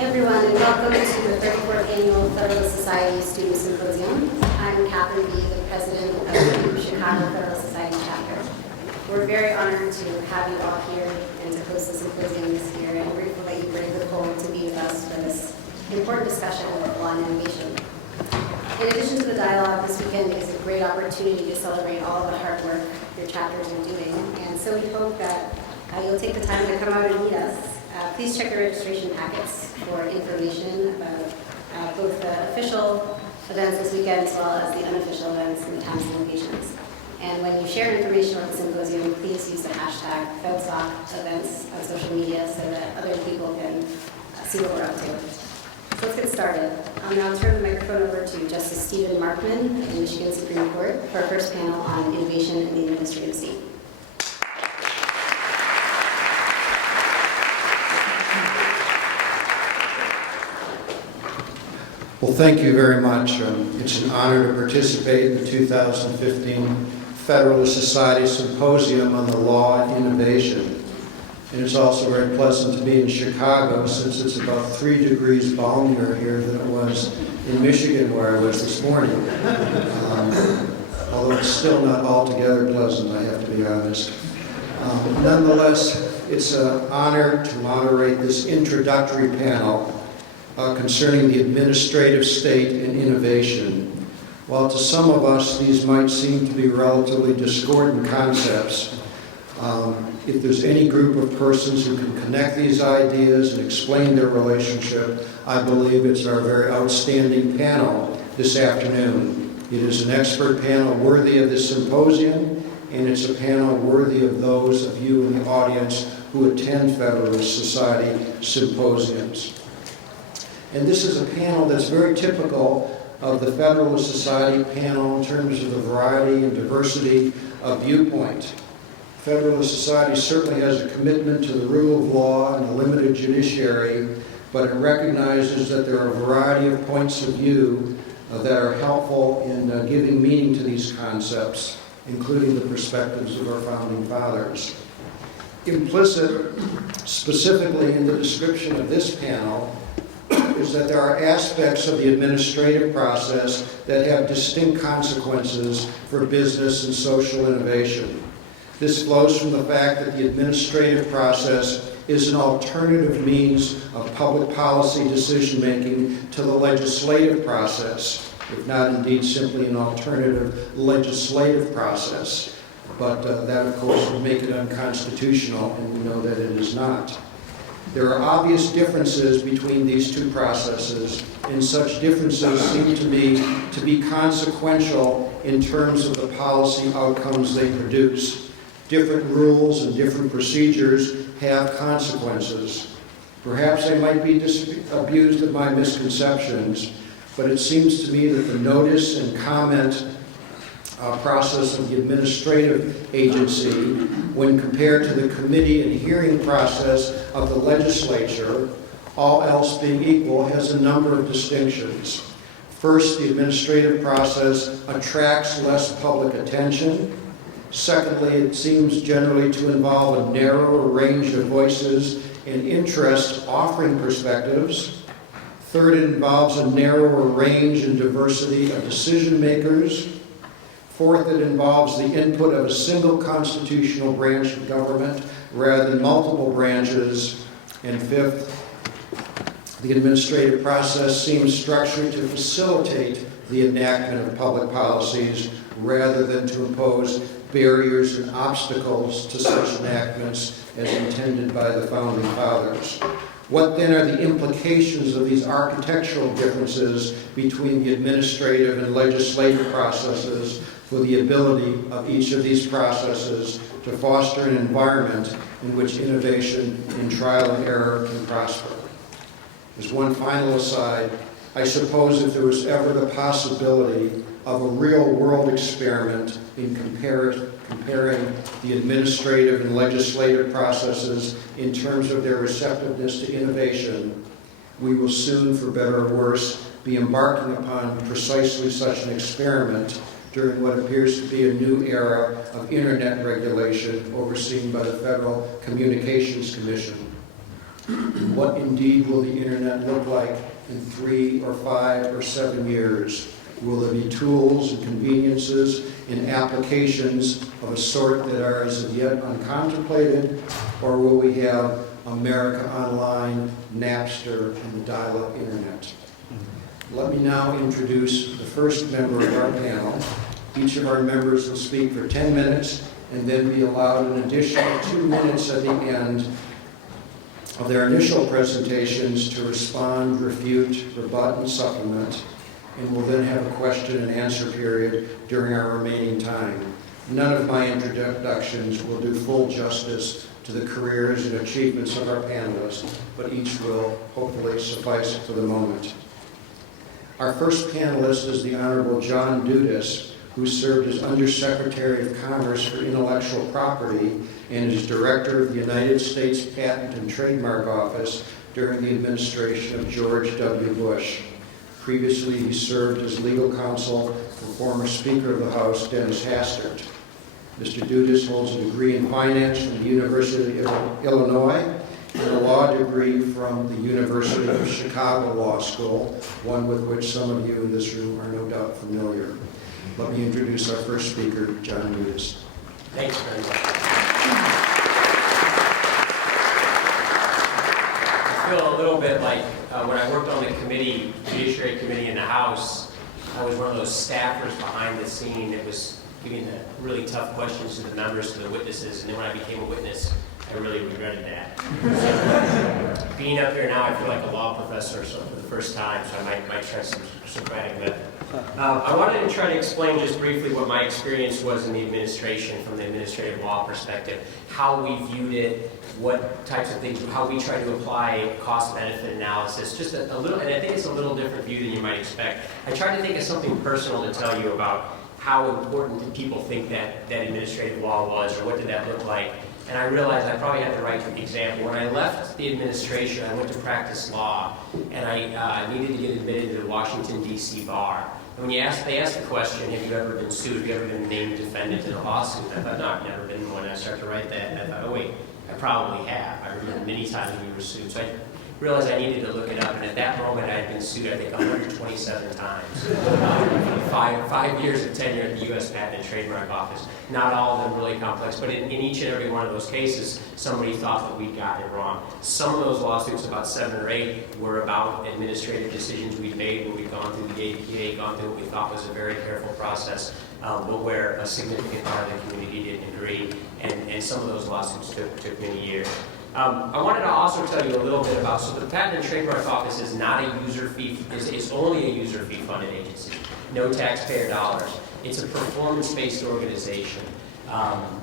Hi everyone, and welcome to the 34th Annual Federalist Society Student Symposium. I'm Catherine B., the President of the Chicago Federalist Society chapter. We're very honored to have you all here and to host the symposium this year, and we're grateful that you braved the cold to be with us for this important discussion of law and innovation. In addition to the dialogue, this weekend is a great opportunity to celebrate all of the hard work your chapters are doing, and so we hope that you'll take the time to come out and meet us. Please check the registration packets for information about both the official events this weekend as well as the unofficial events and the times and locations. And when you share information about the symposium, please use the hashtag FedSocEvents on social media so that other people can see what we're up to. So let's get started. I'll now turn the microphone over to Justice Stephen Markman of the Michigan Supreme Court for our first panel on innovation in the administrative state. Well, thank you very much. It's an honor to participate in the 2015 Federalist Society Symposium on the Law and Innovation. And it's also very pleasant to be in Chicago since it's about 3 degrees balmier here than it was in Michigan where I was this morning. Although it's still not altogether pleasant, I have to be honest. Nonetheless, it's an honor to moderate this introductory panel concerning the administrative state and innovation. While to some of us these might seem to be relatively discordant concepts, if there's any group of persons who can connect these ideas and explain their relationship, I believe it's our very outstanding panel this afternoon. It is an expert panel worthy of this symposium, and it's a panel worthy of those of you in the audience who attend Federalist Society symposiums. And this is a panel that's very typical of the Federalist Society panel in terms of the variety and diversity of viewpoint. Federalist Society certainly has a commitment to the rule of law and a limited judiciary, but it recognizes that there are a variety of points of view that are helpful in giving meaning to these concepts, including the perspectives of our founding fathers. Implicit, specifically in the description of this panel, is that there are aspects of the administrative process that have distinct consequences for business and social innovation. This flows from the fact that the administrative process is an alternative means of public policy decision-making to the legislative process, if not indeed simply an alternative legislative process. But that, of course, would make it unconstitutional, and we know that it is not. There are obvious differences between these two processes, and such differences seem to be consequential in terms of the policy outcomes they produce. Different rules and different procedures have consequences. Perhaps I might be abused of my misconceptions, but it seems to me that the notice and comment process of the administrative agency, when compared to the committee and hearing process of the legislature, all else being equal, has a number of distinctions. First, the administrative process attracts less public attention. Secondly, it seems generally to involve a narrower range of voices and interests offering perspectives. Third, it involves a narrower range and diversity of decision makers. Fourth, it involves the input of a single constitutional branch of government rather than multiple branches. And fifth, the administrative process seems structured to facilitate the enactment of public policies rather than to impose barriers and obstacles to such enactments as intended by the founding fathers. What then are the implications of these architectural differences between the administrative and legislative processes for the ability of each of these processes to foster an environment in which innovation and trial and error can prosper? As one final aside, I suppose if there was ever the possibility of a real-world experiment in comparing the administrative and legislative processes in terms of their receptiveness to innovation, we will soon, for better or worse, be embarking upon precisely such an experiment during what appears to be a new era of internet regulation overseen by the Federal Communications Commission. What indeed will the internet look like in 3 or 5 or 7 years? Will there be tools and conveniences and applications of a sort that are as of yet uncontemplated, or will we have America Online, Napster, and the dial-up internet? Let me now introduce the first member of our panel. Each of our members will speak for 10 minutes and then be allowed an additional 2 minutes at the end of their initial presentations to respond, refute, rebut, and supplement, and we'll then have a question and answer period during our remaining time. None of my introductions will do full justice to the careers and achievements of our panelists, but each will hopefully suffice for the moment. Our first panelist is the Honorable John Dudas, who served as Undersecretary of Commerce for Intellectual Property and is Director of the United States Patent and Trademark Office during the administration of George W. Bush. Previously, he served as legal counsel for former Speaker of the House, Dennis Hastert. Mr. Dudas holds a degree in finance from the University of Illinois and a law degree from the University of Chicago Law School, one with which some of you in this room are no doubt familiar. Let me introduce our first speaker, John Dudas. Thanks very much. I feel a little bit like when I worked on the committee, Judiciary Committee in the House, I was one of those staffers behind the scene that was giving the really tough questions to the members, to the witnesses, and then when I became a witness, I really regretted that. Being up here now, I feel like a law professor so for the first time, so I might try some Socratic method. I wanted to try to explain just briefly what my experience was in the administration from the administrative law perspective, how we viewed it, what types of things, how we try to apply cost-benefit analysis, just a little, and I think it's a little different view than you might expect. I tried to think of something personal to tell you about how important did people think that administrative law was, or what did that look like. And I realized I probably had the right example. When I left the administration, I went to practice law, and I needed to get admitted to the Washington, D.C. bar. And when they asked the question, have you ever been sued? Have you ever been named defendant in a lawsuit? I thought, no, I've never been one. And I started to write that, and I thought, oh wait, I probably have. I remember many times we were sued. So I realized I needed to look it up, and at that moment I had been sued, I think, 127 times. 5 years of tenure at the U.S. Patent and Trademark Office. Not all of them really complex, but in each and every one of those cases, somebody thought that we'd gotten it wrong. Some of those lawsuits, about 7 or 8, were about administrative decisions we'd made where we'd gone through the APA, gone through what we thought was a very careful process, but where a significant part of the community didn't agree, and some of those lawsuits took many years. I wanted to also tell you a little bit about, so the Patent and Trademark Office is not a user fee, is only a user fee funded agency. No taxpayer dollars. It's a performance-based organization.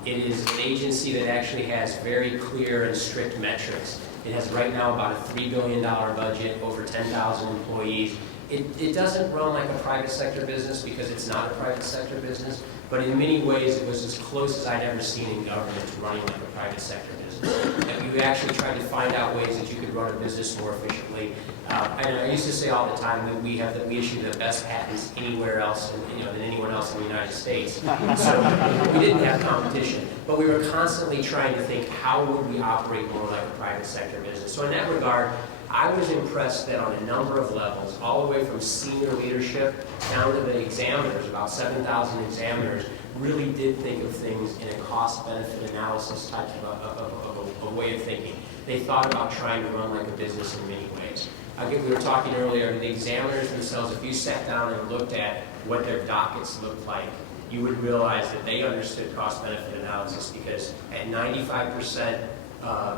It is an agency that actually has very clear and strict metrics. It has right now about a $3 billion budget, over 10,000 employees. It doesn't run like a private sector business because it's not a private sector business, but in many ways it was as close as I'd ever seen in government to running like a private sector business. And we actually tried to find out ways that you could run a business more efficiently. And I used to say all the time that we issue the best patents anywhere else, than anyone else in the United States. So we didn't have competition, but we were constantly trying to think, how would we operate more like a private sector business? So in that regard, I was impressed that on a number of levels, all the way from senior leadership down to the examiners, about 7,000 examiners, really did think of things in a cost-benefit analysis type of a way of thinking. They thought about trying to run like a business in many ways. Again, we were talking earlier, the examiners themselves, if you sat down and looked at what their dockets looked like, you would realize that they understood cost-benefit analysis, because at 95%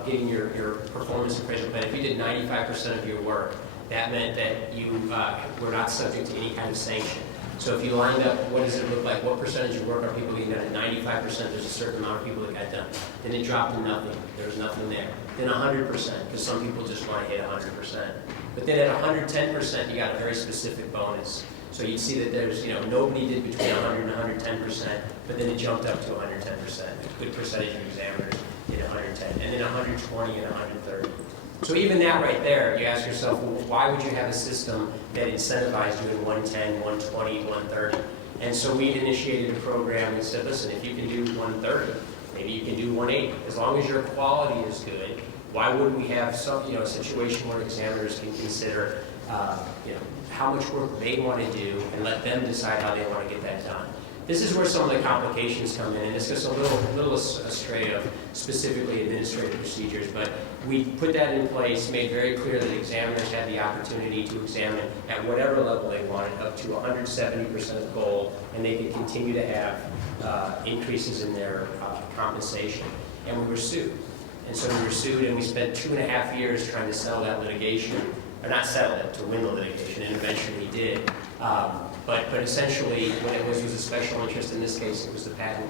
getting your performance appraisal plan, if you did 95% of your work, that meant that you were not subject to any kind of sanction. So if you lined up, what does it look like? What percentage of work are people getting done? At 95%, there's a certain amount of people that got done. Then it dropped to nothing. There was nothing there. Then 100%, because some people just want to hit 100%. But then at 110%, you got a very specific bonus. So you'd see that there's, nobody did between 100 and 110%, but then it jumped up to 110%. A good percentage of examiners did 110, and then 120 and 130. So even that right there, you ask yourself, well, why would you have a system that incentivized you in 110, 120, 130? And so we initiated a program and said, listen, if you can do 130, maybe you can do 180. As long as your quality is good, Why wouldn't we have some, a situation where examiners can consider, how much work they want to do and let them decide how they want to get that done? This is where some of the complications come in, and this gets a little astray of specifically administrative procedures, but we put that in place, made very clear that examiners had the opportunity to examine at whatever level they wanted, up to 170% of goal, and they could continue to have increases in their compensation. And we were sued. And so we were sued, and we spent 2.5 years trying to settle that litigation, or not settle it, to win the litigation, and eventually did. But essentially, what it was a special interest. In this case, it was the patent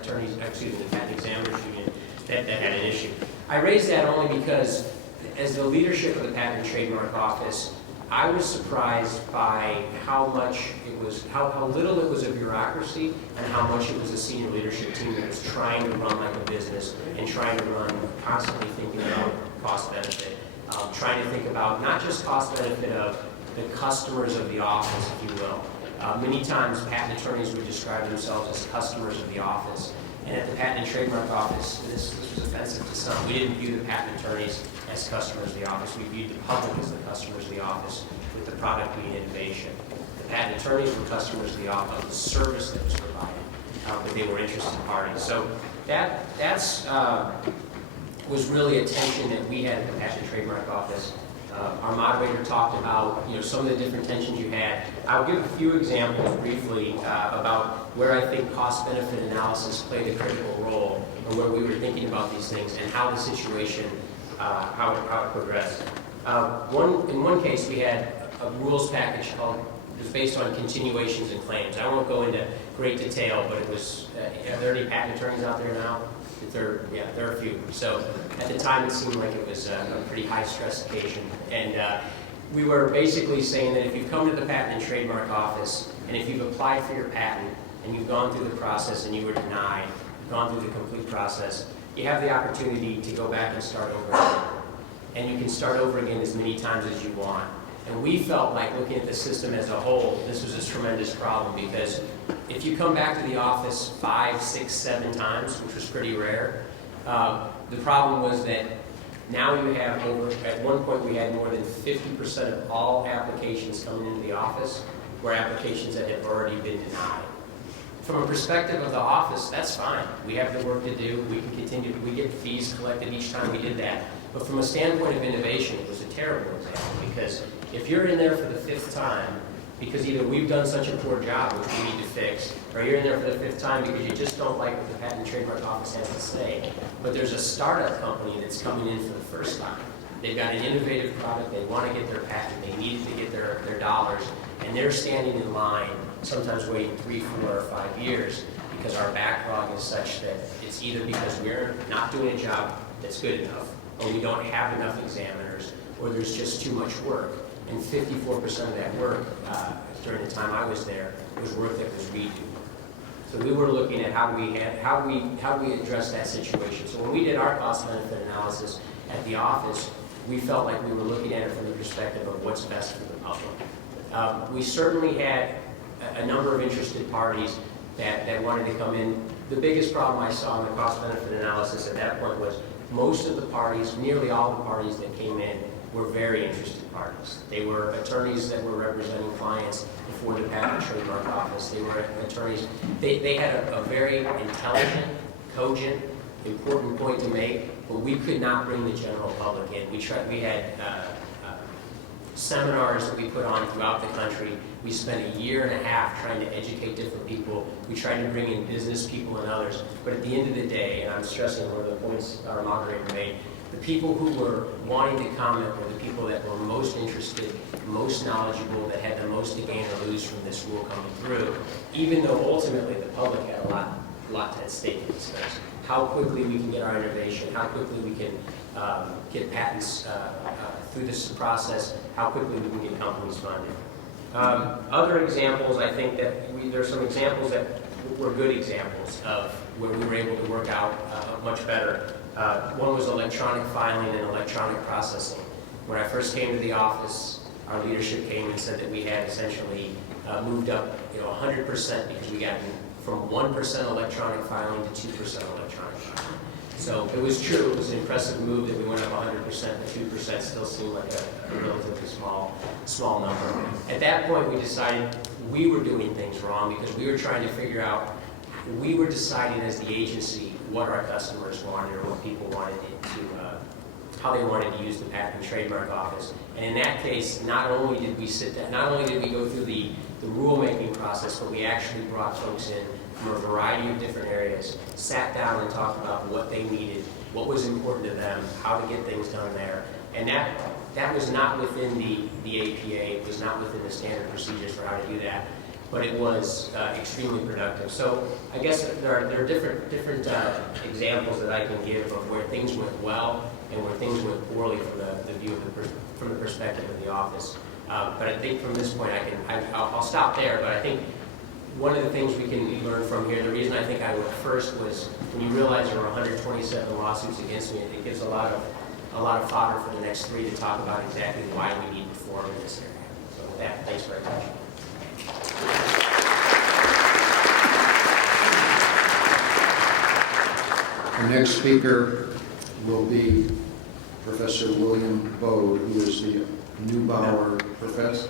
attorneys, the patent examiners union that had an issue. I raised that only because, as the leadership of the Patent and Trademark Office, I was surprised by how little it was a bureaucracy, and how much it was a senior leadership team that was trying to run like a business and trying to run, constantly thinking about cost benefit, trying to think about not just cost benefit of the customers of the office, if you will. Many times patent attorneys would describe themselves as customers of the office. And at the Patent and Trademark Office, this was offensive to some. We didn't view the patent attorneys as customers of the office. We viewed the public as the customers of the office, with the product being innovation. The patent attorneys were customers of the office, of the service that was provided, but they were interested parties. So that's was really a tension that we had at the Patent and Trademark Office. Our moderator talked about some of the different tensions you had. I'll give a few examples briefly about where I think cost-benefit analysis played a critical role, and where we were thinking about these things and how the situation, how it progressed. In one case, we had a rules package it was based on continuations and claims. I won't go into great detail, but it was. Are there any patent attorneys out there now? There are a few. So at the time, it seemed like it was a pretty high-stress occasion. And we were basically saying that if you've come to the Patent and Trademark Office, and if you've applied for your patent, and you've gone through the process and you were denied, gone through the complete process, you have the opportunity to go back and start over again. And you can start over again as many times as you want. And we felt like, looking at the system as a whole, this was a tremendous problem, because if you come back to the office 5, 6, 7 times, which was pretty rare, the problem was that now you have at one point we had more than 50% of all applications coming into the office were applications that had already been denied. From a perspective of the office, that's fine. We have the work to do. We can continue. We get fees collected each time we did that. But from a standpoint of innovation, it was a terrible example, because if you're in there for the 5th time, because either we've done such a poor job, which we need to fix, or you're in there for the 5th time because you just don't like what the Patent and Trademark Office has to say, but there's a startup company that's coming in for the first time. They've got an innovative product, they want to get their patent, they need to get their dollars, and they're standing in line, sometimes waiting 3, 4, or 5 years, because our backlog is such that it's either because we're not doing a job that's good enough, or we don't have enough examiners, or there's just too much work. And 54% of that work during the time I was there was work that was redo. So we were looking at how we address that situation. So when we did our cost benefit analysis at the office, we felt like we were looking at it from the perspective of what's best for the public. We certainly had a number of interested parties that wanted to come in. The biggest problem I saw in the cost benefit analysis at that point was most of the parties, nearly all the parties that came in, were very interested parties. They were attorneys that were representing clients before the Patent and Trademark Office. They were attorneys. They had a very intelligent, cogent, important point to make, but we could not bring the general public in. We had seminars that we put on throughout the country. We spent 1.5 years trying to educate different people. We tried to bring in business people and others. But at the end of the day, and I'm stressing one of the points our moderator made, the people who were wanting to comment were the people that were most interested, most knowledgeable, that had the most to gain or lose from this rule coming through, even though ultimately the public had a lot at stake in this thing. How quickly we can get our innovation, how quickly we can get patents through this process, how quickly we can get companies funded. Other examples, I think that there are some examples that were good examples of where we were able to work out much better. One was electronic filing and electronic processing. When I first came to the office, our leadership came and said that we had essentially moved up 100% because we got from 1% electronic filing to 2% electronic filing. So it was true, it was an impressive move that we went up 100%, but 2% still seemed like a relatively small number. At that point, we decided we were doing things wrong because we were trying to figure out, we were deciding as the agency what our customers wanted or what people wanted to, how they wanted to use the patent and trademark office. And in that case, not only did we sit down, not only did we go through the rulemaking process, but we actually brought folks in from a variety of different areas, sat down and talked about what they needed, what was important to them, how to get things done there. And that was not within the APA, it was not within the standard procedures for how to do that, but it was extremely productive. So I guess there are different examples that I can give of where things went well and where things went poorly from the perspective of the office. But I think from this point, I'll stop there, but I think one of the things we can learn from here, the reason I think I went first was when you realize there were 127 lawsuits against me, it gives a lot of fodder for the next 3 to talk about exactly why we need reform in this area. So with that, thanks very much. Our next speaker will be Professor William Baude, who is the Neubauer Professor.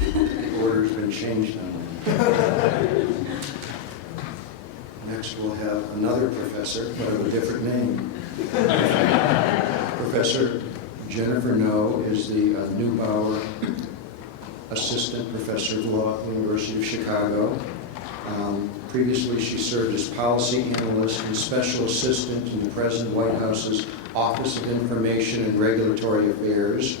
The order's been changed on that. Next we'll have another professor, but of a different name. Professor Jennifer No is the Neubauer Assistant Professor of Law at the University of Chicago. Previously, she served as policy analyst and special assistant in the President White House's Office of Information and Regulatory Affairs.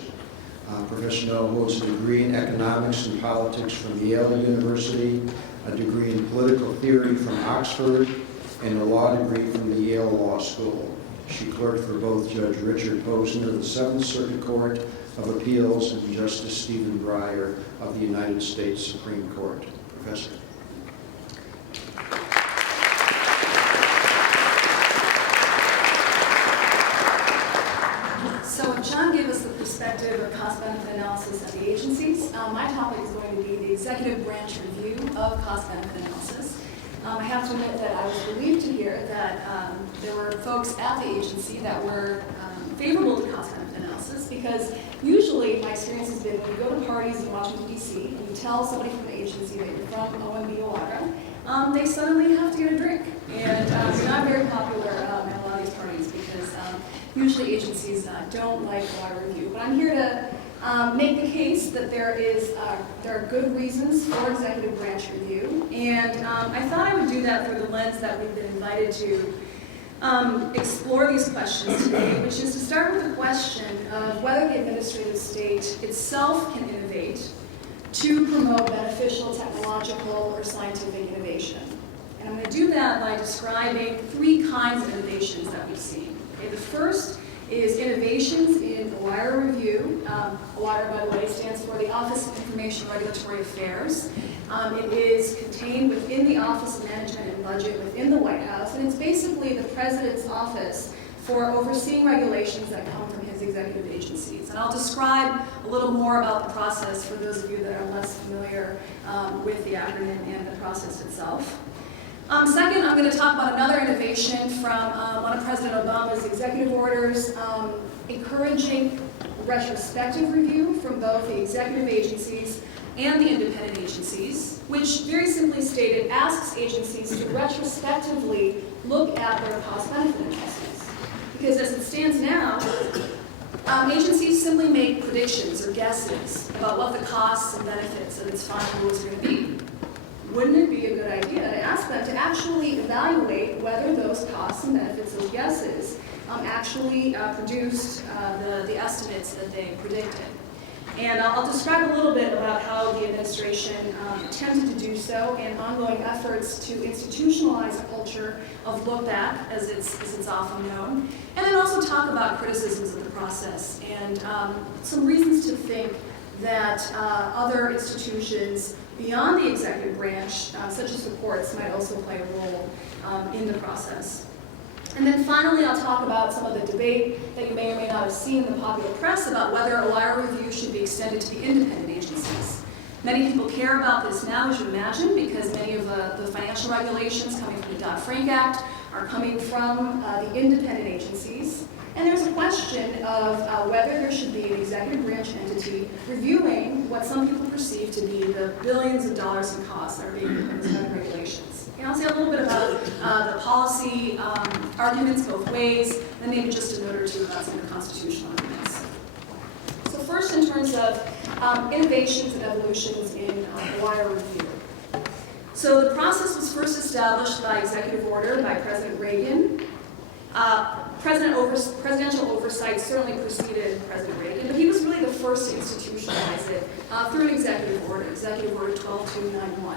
Professor No holds a degree in economics and politics from Yale University, a degree in political theory from Oxford, and a law degree from the Yale Law School. She clerked for both Judge Richard Posner of the Seventh Circuit Court of Appeals and Justice Stephen Breyer of the United States Supreme Court. Professor. So John gave us the perspective of cost-benefit analysis of the agencies. My topic is going to be the executive branch review of cost-benefit analysis. I have to admit that I was relieved to hear that there were folks at the agency that were favorable to cost-benefit analysis, because usually my experience has been when you go to parties in Washington, D.C., and you tell somebody from the agency that you're from OMB OIRA, they suddenly have to get a drink. And it's not very popular at a lot of these parties because usually agencies don't like OIRA review. But I'm here to make the case that there are good reasons for executive branch review. And I thought I would do that through the lens that we've been invited to explore these questions today, which is to start with the question of whether the administrative state itself can innovate to promote beneficial technological or scientific innovation. And I'm going to do that by describing 3 kinds of innovations that we've seen. Okay, the first is innovations in OIRA review. OIRA, by the way, stands for the Office of Information and Regulatory Affairs. It is contained within the Office of Management and Budget within the White House, and it's basically the President's office for overseeing regulations that come from his executive agencies. And I'll describe a little more about the process for those of you that are less familiar with the acronym and the process itself. Second, I'm going to talk about another innovation from one of President Obama's executive orders, encouraging retrospective review from both the executive agencies and the independent agencies, which very simply stated asks agencies to retrospectively look at their cost-benefit analyses. Because as it stands now, agencies simply make predictions or guesses about what the costs and benefits of its final rules are going to be. Wouldn't it be a good idea to ask them to actually evaluate whether those costs and benefits, those guesses, actually produced the estimates that they predicted? And I'll describe a little bit about how the administration attempted to do so and ongoing efforts to institutionalize a culture of look back, as it's often known, and then also talk about criticisms of the process and some reasons to think that other institutions beyond the executive branch, such as the courts, might also play a role in the process. And then finally, I'll talk about some of the debate that you may or may not have seen in the popular press about whether OIRA review should be extended to the independent agencies. Many people care about this now, as you imagine, because many of the financial regulations coming from the Dodd-Frank Act are coming from the independent agencies. And there's a question of whether there should be an executive branch entity reviewing what some people perceive to be the billions of dollars in costs that are being imposed by the regulations. And I'll say a little bit about the policy arguments both ways, and maybe just a note or two about some of the constitutional arguments. So first, in terms of innovations and evolutions in wire review. So the process was first established by executive order by President Reagan. Presidential oversight certainly preceded President Reagan, but he was really the first to institutionalize it through an executive order, Executive Order 12291.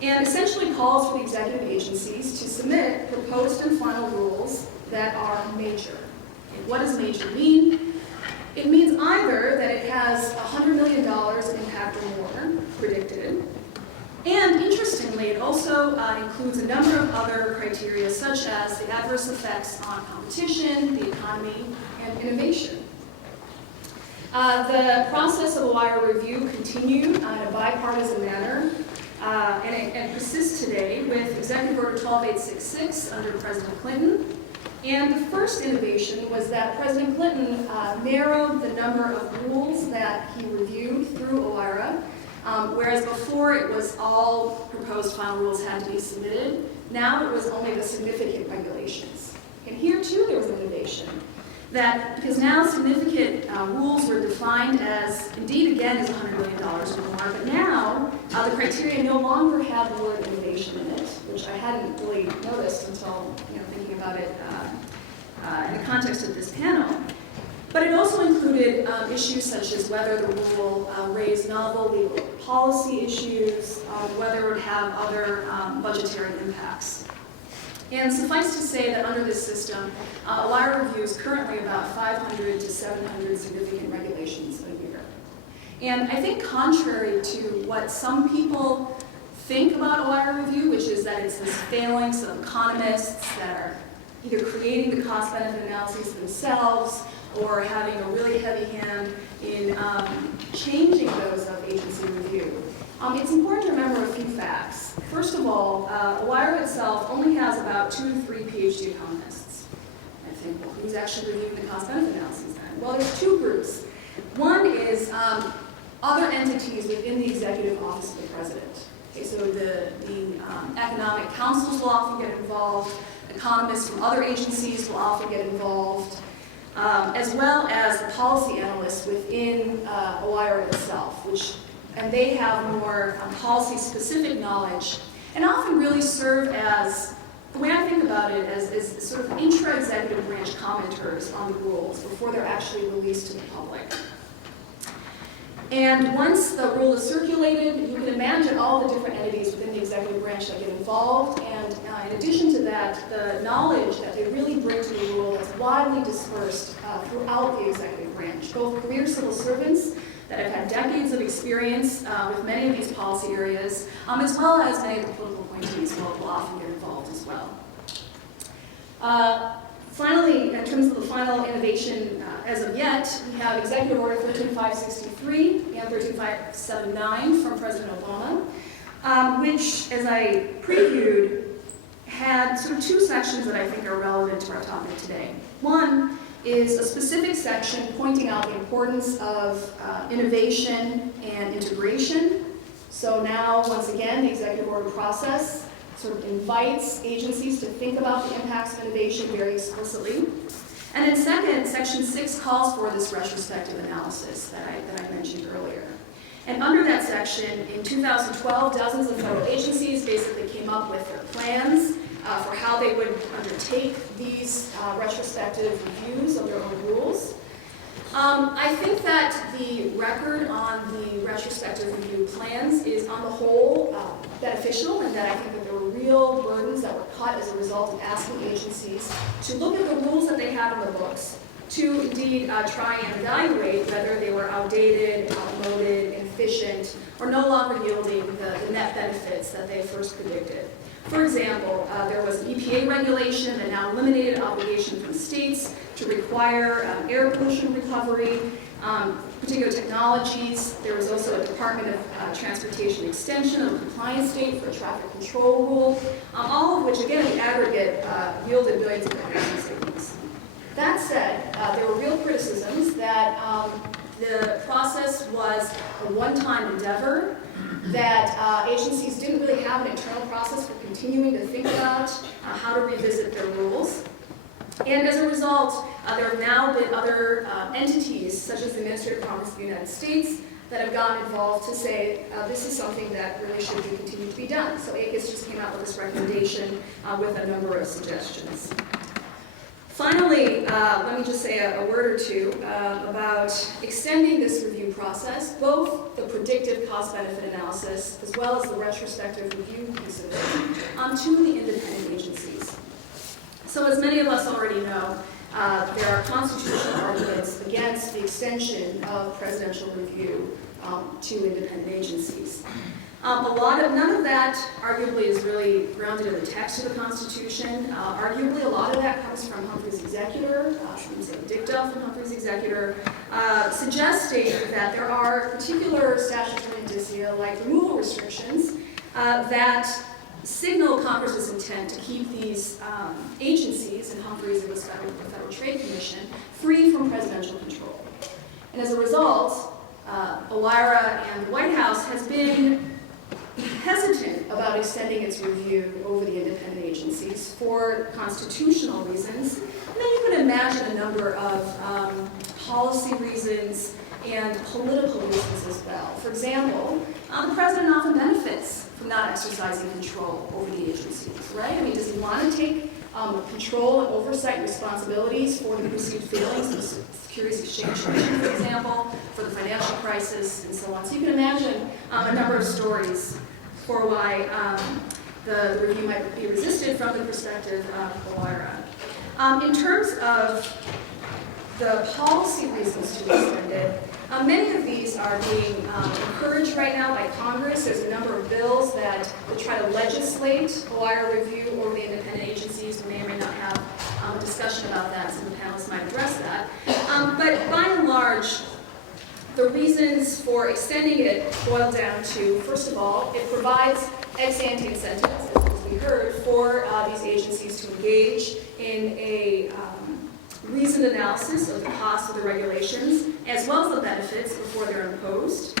And essentially calls for the executive agencies to submit proposed and final rules that are major. And what does major mean? It means either that it has $100 million in impact or more predicted, and interestingly, it also includes a number of other criteria such as the adverse effects on competition, the economy, and innovation. The process of a wire review continued in a bipartisan manner and persists today with Executive Order 12866 under President Clinton. And the first innovation was that President Clinton narrowed the number of rules that he reviewed through OIRA. Whereas before it was all proposed final rules had to be submitted, now it was only the significant regulations. And here too there was an innovation. That because now significant rules were defined as, indeed again, is $100 million or more, but now the criteria no longer have the word innovation in it, which I hadn't really noticed until thinking about it in the context of this panel. But it also included issues such as whether the rule raised novel legal policy issues, whether it would have other budgetary impacts. And suffice to say that under this system, OIRA reviews currently about 500 to 700 significant regulations a year. And I think contrary to what some people think about OIRA review, which is that it's this phalanx of economists that are either creating the cost-benefit analyses themselves or having a really heavy hand in changing those of agency review. It's important to remember a few facts. First of all, OIRA itself only has about 2 to 3 PhD economists. I think, well, who's actually reviewing the cost-benefit analyses then? Well, there's 2 groups. One is other entities within the executive office of the president. Okay, so the economic councils will often get involved. Economists from other agencies will often get involved. As well as the policy analysts within OIRA itself, and they have more policy-specific knowledge, and often really serve as, the way I think about it, as sort of intra-executive branch commenters on the rules before they're actually released to the public. And once the rule is circulated, you can imagine all the different entities within the executive branch that get involved, and in addition to that, the knowledge that they really bring to the rule that's widely dispersed throughout the executive branch, both career civil servants that have had decades of experience with many of these policy areas, as well as many of the political appointees will often get involved as well. Finally, in terms of the final innovation as of yet, we have Executive Order 13563 and 13579 from President Obama, which, as I previewed, had sort of 2 sections that I think are relevant to our topic today. One is a specific section pointing out the importance of innovation and integration. So now, once again, the executive order process sort of invites agencies to think about the impacts of innovation very explicitly. And then second, Section 6 calls for this retrospective analysis that I mentioned earlier. And under that section, in 2012, dozens of federal agencies basically came up with their plans for how they would undertake these retrospective reviews of their own rules. I think that the record on the retrospective review plans is, on the whole, beneficial, and that I think that there were real burdens that were cut as a result of asking agencies to look at the rules that they had on the books, to indeed try and evaluate whether they were outdated, outmoded, inefficient, or no longer yielding the net benefits that they first predicted. For example, there was an EPA regulation that now eliminated obligation from states to require air pollution recovery, particular technologies. There was also a Department of Transportation extension of the compliance date for a traffic control rule, all of which, again, in aggregate, yielded billions of dollars in savings. That said, there were real criticisms that the process was a one-time endeavor, that agencies didn't really have an internal process for continuing to think about how to revisit their rules. And as a result, there have now been other entities, such as the Administrative Congress of the United States, that have gotten involved to say this is something that really should continue to be done. So ACUS just came out with this recommendation with a number of suggestions. Finally, let me just say a word or two about extending this review process, both the predictive cost-benefit analysis as well as the retrospective review piece of it, to the independent agencies. So as many of us already know, there are constitutional arguments against the extension of presidential review to independent agencies. None of that arguably is really grounded in the text of the Constitution. Arguably, a lot of that comes from Humphrey's Executor, some dicta from Humphrey's Executor, suggesting that there are particular statutory indicia, like removal restrictions, that signal Congress's intent to keep these agencies, and Humphrey's it was the Federal Trade Commission, free from presidential control. And as a result, OIRA and the White House has been hesitant about extending its review over the independent agencies for constitutional reasons. And then you can imagine a number of policy reasons and political reasons as well. For example, the president often benefits from not exercising control over the agencies, right? I mean, does he want to take control and oversight responsibilities for the perceived failings of the Securities Exchange Commission, for example, for the financial crisis, and so on? So you can imagine a number of stories for why the review might be resisted from the perspective of OIRA. In terms of the policy reasons to extend it, many of these are being encouraged right now by Congress. There's a number of bills that try to legislate OIRA review over the independent agencies. We may or may not have a discussion about that. Some of the panelists might address that. But by and large, the reasons for extending it boil down to, first of all, it provides ex-ante incentives, as we heard, for these agencies to engage in a reasoned analysis of the costs of the regulations, as well as the benefits before they're imposed.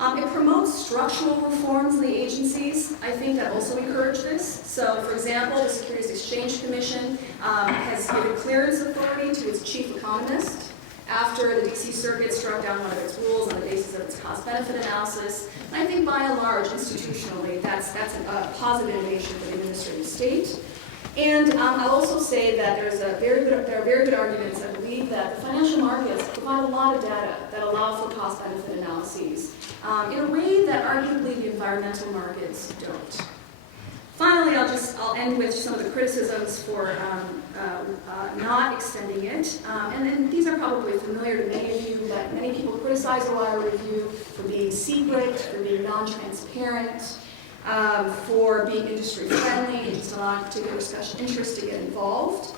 It promotes structural reforms in the agencies, I think, that also encourage this. So, for example, the Securities Exchange Commission has given clearance authority to its chief economist after the D.C. Circuit struck down one of its rules on the basis of its cost-benefit analysis. And I think, by and large, institutionally, that's a positive innovation for the administrative state. And I'll also say that there are very good arguments, I believe, that the financial markets provide a lot of data that allow for cost-benefit analyses in a way that arguably the environmental markets don't. Finally, I'll end with some of the criticisms for not extending it. And these are probably familiar to many of you, but many people criticize OIRA review for being secret, for being non-transparent, for being industry-friendly and just allowing particular special interests to get involved.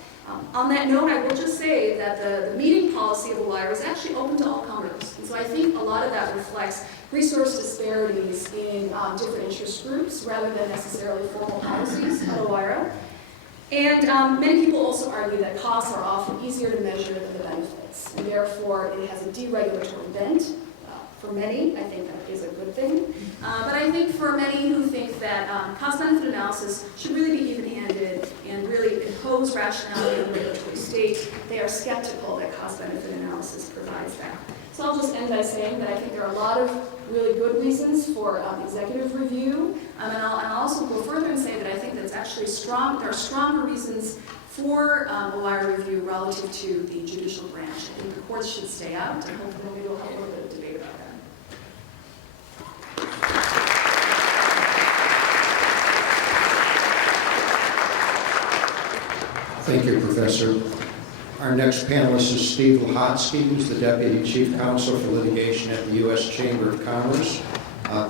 On that note, I will just say that the meeting policy of OIRA is actually open to all comers. And so I think a lot of that reflects resource disparities in different interest groups rather than necessarily formal policies at OIRA. And many people also argue that costs are often easier to measure than the benefits, and therefore it has a deregulatory bent. For many, I think that is a good thing. But I think for many who think that cost-benefit analysis should really be even-handed and really impose rationality in the regulatory state, they are skeptical that cost-benefit analysis provides that. So I'll just end by saying that I think there are a lot of really good reasons for executive review. And I'll also go further and say that I think that's actually there are stronger reasons for OIRA review relative to the judicial branch. I think the courts should stay out, and hopefully we'll have a little bit of debate about that. Thank you, Professor. Our next panelist is Steve Lahotsky, who's the Deputy Chief Counsel for Litigation at the U.S. Chamber of Commerce.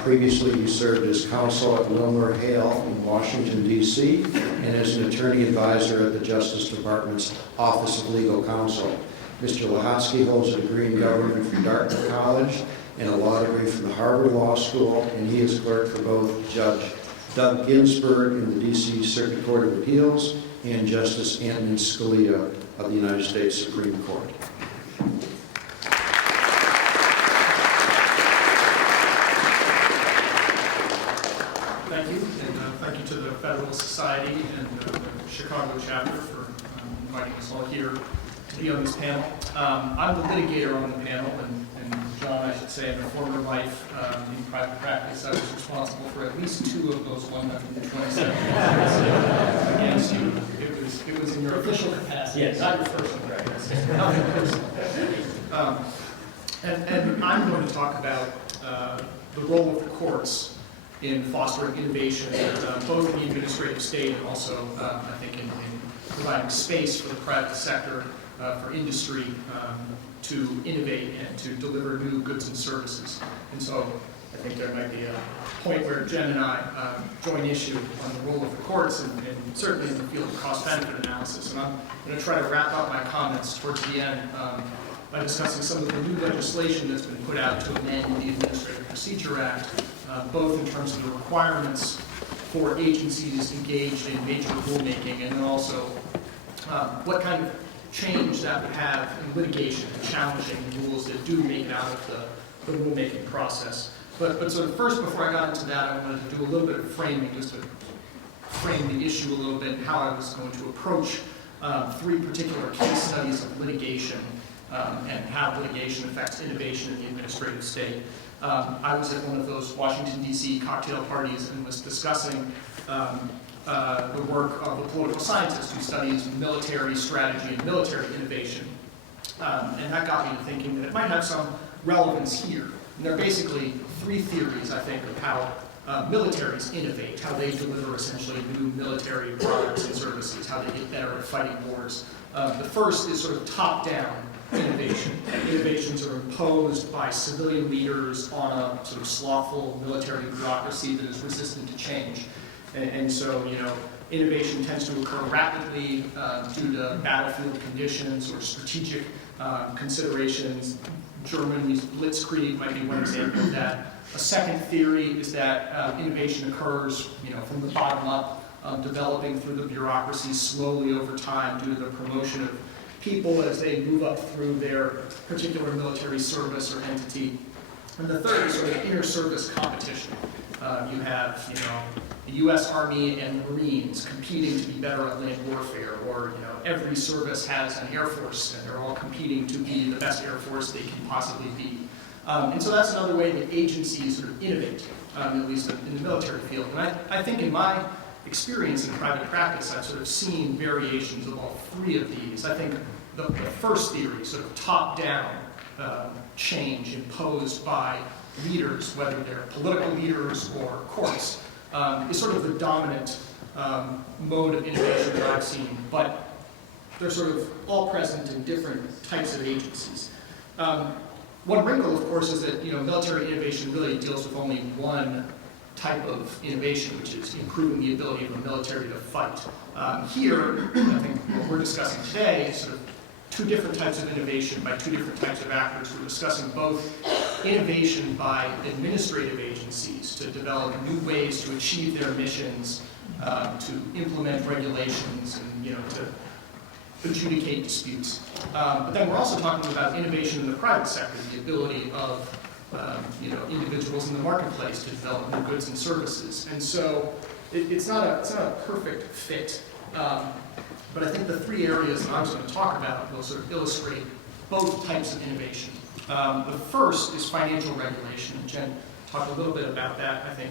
Previously, he served as counsel at Wilmer Hale in Washington, D.C., and as an attorney advisor at the Justice Department's Office of Legal Counsel. Mr. Lahotsky holds a degree in government from Dartmouth College and a law degree from the Harvard Law School, and he is clerk for both Judge Doug Ginsburg in the D.C. Circuit Court of Appeals and Justice Antonin Scalia of the United States Supreme Court. Thank you, and thank you to the Federal Society and the Chicago chapter for inviting us all here to be on this panel. I'm the litigator on the panel, and John, I should say, in a former life in private practice, I was responsible for at least 2 of those 127 against you. It was in your official capacity, yes, not your personal practice. And I'm going to talk about the role of the courts in fostering innovation, both in the administrative state and also, I think, in providing space for the private sector, for industry to innovate and to deliver new goods and services. And so I think there might be a point where Jen and I join issue on the role of the courts and certainly in the field of cost-benefit analysis. And I'm going to try to wrap up my comments towards the end by discussing some of the new legislation that's been put out to amend the Administrative Procedure Act, both in terms of the requirements for agencies engaged in major rulemaking and then also what kind of change that would have in litigation, challenging the rules that do make it out of the rulemaking process. But sort of first, before I got into that, I wanted to do a little bit of framing, just to frame the issue a little bit and how I was going to approach 3 particular case studies of litigation and how litigation affects innovation in the administrative state. I was at one of those Washington, D.C. cocktail parties and was discussing the work of a political scientist who studies military strategy and military innovation. And that got me to thinking that it might have some relevance here. And there are basically 3 theories, I think, of how militaries innovate, how they deliver essentially new military products and services, how they get better at fighting wars. The first is sort of top-down innovation. Innovations are imposed by civilian leaders on a sort of slothful military bureaucracy that is resistant to change. And so, you know, innovation tends to occur rapidly due to battlefield conditions or strategic considerations. Germany's blitzkrieg might be one example of that. A second theory is that innovation occurs, you know, from the bottom up, developing through the bureaucracy slowly over time due to the promotion of people as they move up through their particular military service or entity. And the third is sort of inter-service competition. You have, you know, the U.S. Army and Marines competing to be better at land warfare, or, you know, every service has an Air Force, and they're all competing to be the best Air Force they can possibly be. And so that's another way that agencies sort of innovate, at least in the military field. And I think in my experience in private practice, I've sort of seen variations of all 3 of these. I think the first theory, sort of top-down change imposed by leaders, whether they're political leaders or courts, is sort of the dominant mode of innovation that I've seen, but they're sort of all present in different types of agencies. One wrinkle, of course, is that, you know, military innovation really deals with only one type of innovation, which is improving the ability of a military to fight. Here, I think what we're discussing today is sort of 2 different types of innovation by 2 different types of actors. We're discussing both innovation by administrative agencies to develop new ways to achieve their missions, to implement regulations, and, you know, to adjudicate disputes. But then we're also talking about innovation in the private sector, the ability of you know, individuals in the marketplace to develop new goods and services. And so it's not a perfect fit. But I think the 3 areas that I was going to talk about will sort of illustrate both types of innovation. The first is financial regulation. Jen talked a little bit about that. I think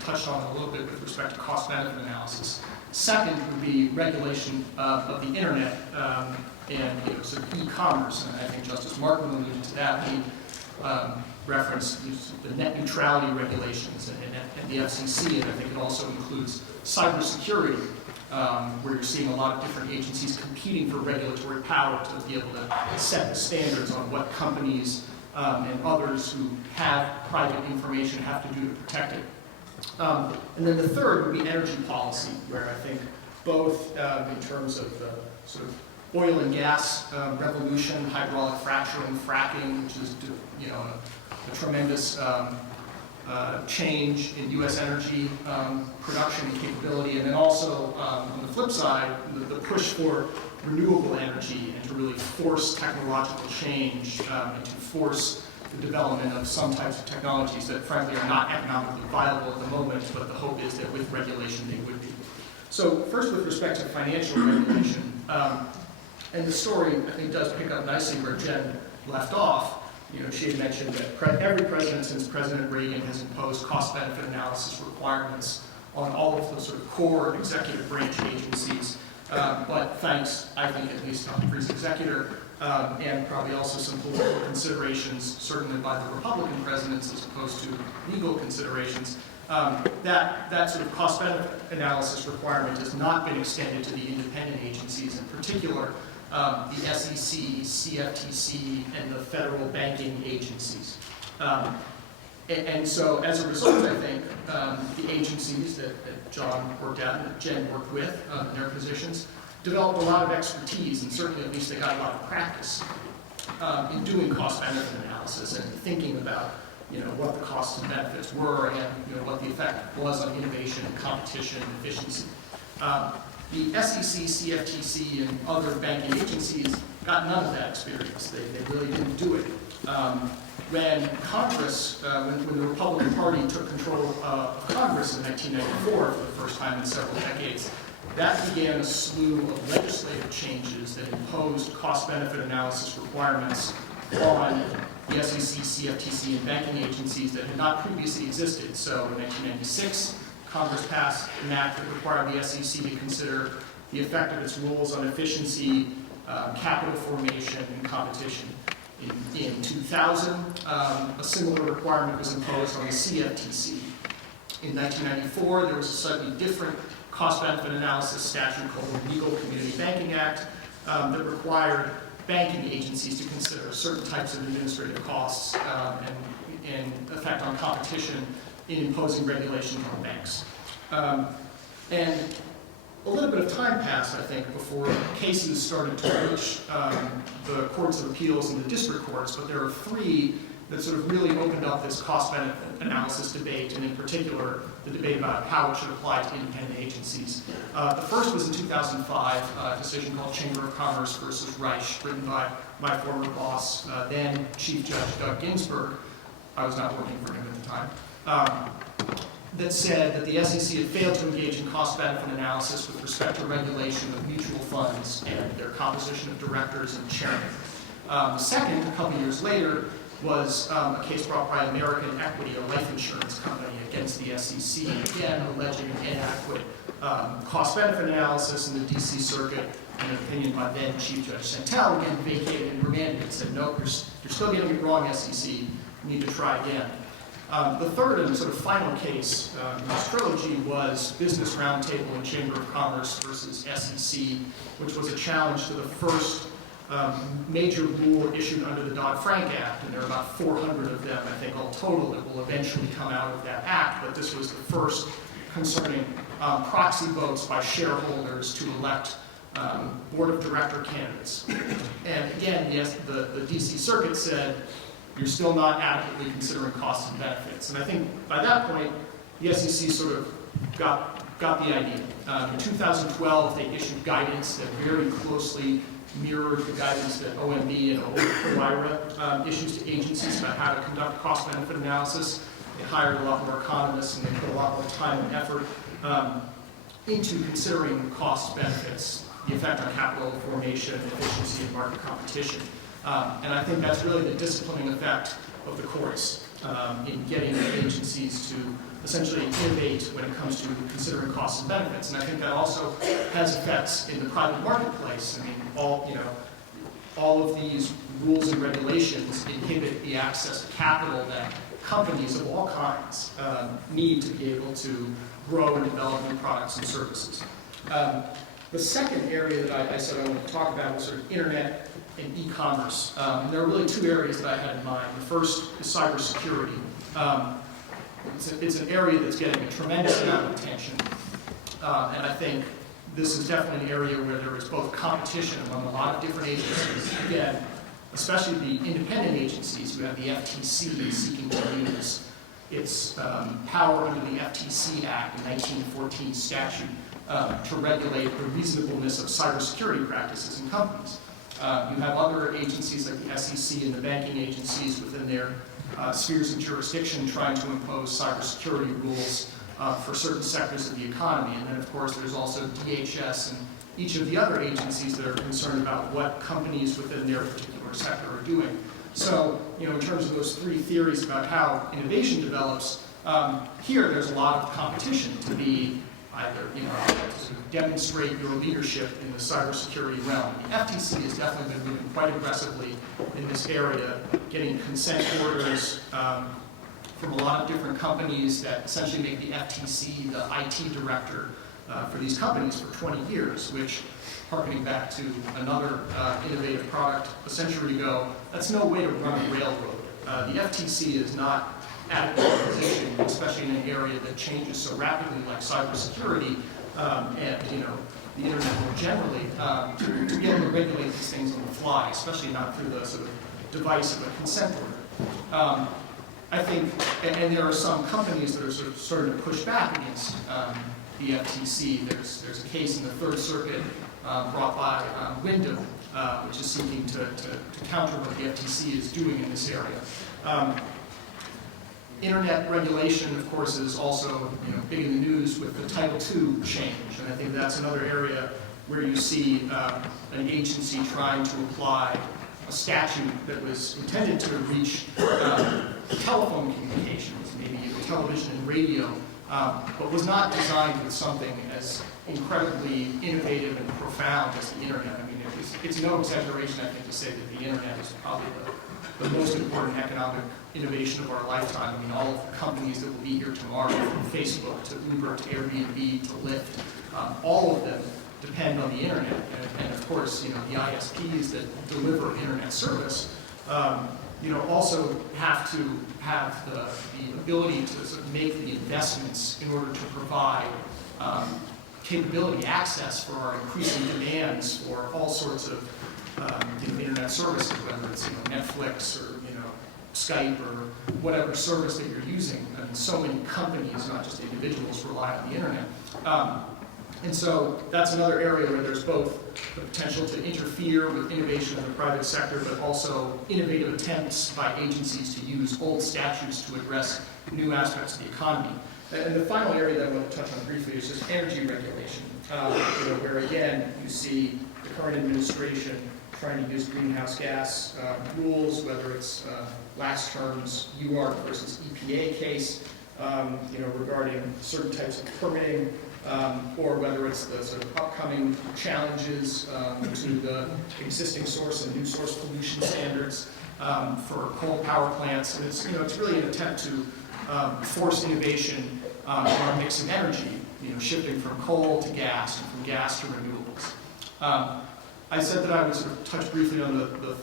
touched on it a little bit with respect to cost-benefit analysis. Second would be regulation of the internet and, you know, sort of e-commerce. And I think Justice Martin alluded to that. He referenced the net neutrality regulations and the FCC, and I think it also includes cybersecurity, where you're seeing a lot of different agencies competing for regulatory power to be able to set the standards on what companies and others who have private information have to do to protect it. And then the third would be energy policy, where I think both in terms of the sort of oil and gas revolution, hydraulic fracturing, fracking, which is a tremendous change in U.S. energy production capability, and then also on the flip side, the push for renewable energy and to really force technological change and to force the development of some types of technologies that frankly are not economically viable at the moment, but the hope is that with regulation they would be. So first with respect to financial regulation, and the story I think does pick up nicely where Jen left off. She had mentioned that every president since President Reagan has imposed cost-benefit analysis requirements on all of the sort of core executive branch agencies, but thanks, I think, at least to Humphrey's executor, and probably also some political considerations, certainly by the Republican presidents as opposed to legal considerations, that sort of cost-benefit analysis requirement has not been extended to the independent agencies, in particular the SEC, CFTC, and the federal banking agencies. And so as a result, I think, the agencies that John worked at and that Jen worked with in their positions developed a lot of expertise, and certainly at least they got a lot of practice in doing cost-benefit analysis and thinking about what the costs and benefits were and what the effect was on innovation and competition and efficiency. The SEC, CFTC, and other banking agencies got none of that experience. They really didn't do it. When Congress, when the Republican Party took control of Congress in 1994 for the first time in several decades, that began a slew of legislative changes that imposed cost-benefit analysis requirements on the SEC, CFTC, and banking agencies that had not previously existed. So in 1996, Congress passed an act that required the SEC to consider the effect of its rules on efficiency, capital formation, and competition. In 2000, a similar requirement was imposed on the CFTC. In 1994, there was a slightly different cost-benefit analysis statute called the Legal Community Banking Act that required banking agencies to consider certain types of administrative costs and effect on competition in imposing regulations on banks. And a little bit of time passed, I think, before cases started to reach the courts of appeals and the district courts, but there are three that sort of really opened up this cost-benefit analysis debate, and in particular, the debate about how it should apply to independent agencies. The first was in 2005, a decision called Chamber of Commerce versus Reich, written by my former boss, then Chief Judge Doug Ginsburg. I was not working for him at the time. That said that the SEC had failed to engage in cost-benefit analysis with respect to regulation of mutual funds and their composition of directors and chairmen. The second, a couple years later, was a case brought by American Equity, a life insurance company, against the SEC, again alleging an inadequate cost-benefit analysis in the DC Circuit, and an opinion by then Chief Judge Santel, again vacated and remanded and said, no, you're still getting it wrong, SEC, you need to try again. The third and sort of final case in this trilogy was Business Roundtable and Chamber of Commerce versus SEC, which was a challenge to the first major rule issued under the Dodd-Frank Act, and there are about 400 of them, I think, all total that will eventually come out of that act, but this was the first concerning proxy votes by shareholders to elect board of director candidates. And again, yes, the DC Circuit said, you're still not adequately considering costs and benefits. And I think by that point, the SEC sort of got the idea. In 2012, they issued guidance that very closely mirrored the guidance that OMB and OIRA issues to agencies about how to conduct cost-benefit analysis. They hired a lot more economists and they put a lot more time and effort into considering cost benefits, the effect on capital formation, efficiency, and market competition. And I think that's really the disciplining effect of the courts in getting the agencies to essentially innovate when it comes to considering costs and benefits. And I think that also has effects in the private marketplace. I mean, all of these rules and regulations inhibit the access to capital that companies of all kinds need to be able to grow and develop new products and services. The second area that I said I wanted to talk about was sort of internet and e-commerce. And there are really two areas that I had in mind. The first is cybersecurity. It's an area that's getting a tremendous amount of attention, and I think this is definitely an area where there is both competition among a lot of different agencies. Again, especially the independent agencies who have the FTC seeking to use its power under the FTC Act, the 1914 statute, to regulate the reasonableness of cybersecurity practices in companies. You have other agencies like the SEC and the banking agencies within their spheres of jurisdiction trying to impose cybersecurity rules for certain sectors of the economy. And then, of course, there's also DHS and each of the other agencies that are concerned about what companies within their particular sector are doing. So, in terms of those three theories about how innovation develops, here there's a lot of competition to be either, to demonstrate your leadership in the cybersecurity realm. The FTC has definitely been moving quite aggressively in this area, getting consent orders from a lot of different companies that essentially make the FTC the IT director for these companies for 20 years, which, harkening back to another innovative product a century ago, that's no way to run a railroad. The FTC is not adequate position, especially in an area that changes so rapidly like cybersecurity and the internet more generally, to be able to regulate these things on the fly, especially not through the sort of device of a consent order. I think, and there are some companies that are sort of starting to push back against the FTC. There's a case in the Third Circuit brought by Wyndham, which is seeking to counter what the FTC is doing in this area. Internet regulation, of course, is also big in the news with the Title II change, and I think that's another area where you see an agency trying to apply a statute that was intended to reach telephone communications, maybe television and radio, but was not designed with something as incredibly innovative and profound as the internet. I mean, it's no exaggeration, I think, to say that the internet is probably the most important economic innovation of our lifetime. I mean, all of the companies that will be here tomorrow, from Facebook to Uber to Airbnb to Lyft, all of them depend on the internet. And of course, the ISPs that deliver internet service, also have to have the ability to sort of make the investments in order to provide capability access for our increasing demands for all sorts of internet services, whether it's Netflix or Skype or whatever service that you're using. And so many companies, not just individuals, rely on the internet. And so that's another area where there's both the potential to interfere with innovation in the private sector, but also innovative attempts by agencies to use old statutes to address new aspects of the economy. And the final area that I want to touch on briefly is just energy regulation, where again you see the current administration trying to use greenhouse gas rules, whether it's last term's UARC versus EPA case, regarding certain types of permitting, or whether it's the sort of upcoming challenges to the existing source and new source pollution standards for coal power plants. And it's really an attempt to force innovation in our mix of energy, shifting from coal to gas and from gas to renewables. I said that I would sort of touch briefly on the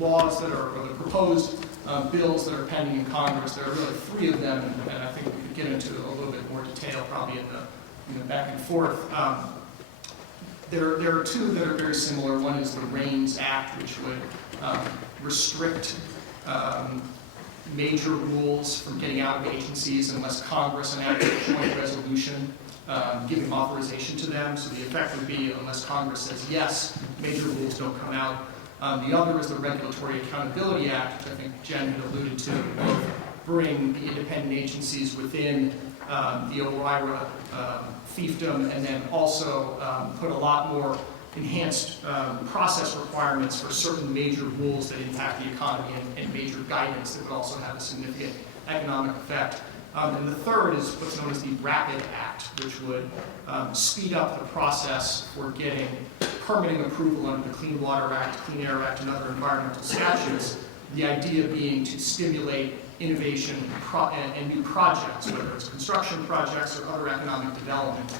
laws that are, or the proposed bills that are pending in Congress. There are really three of them, and I think we could get into a little bit more detail probably in the back and forth. There are two that are very similar. One is the RAINS Act, which would restrict major rules from getting out of agencies unless Congress enacted a joint resolution giving authorization to them. So the effect would be, unless Congress says yes, major rules don't come out. The other is the Regulatory Accountability Act, which I think Jen had alluded to, both bring the independent agencies within the OIRA fiefdom, and then also put a lot more enhanced process requirements for certain major rules that impact the economy and major guidance that would also have a significant economic effect. And the third is what's known as the RAPID Act, which would speed up the process for getting permitting approval under the Clean Water Act, Clean Air Act, and other environmental statutes, the idea being to stimulate innovation and new projects, whether it's construction projects or other economic development,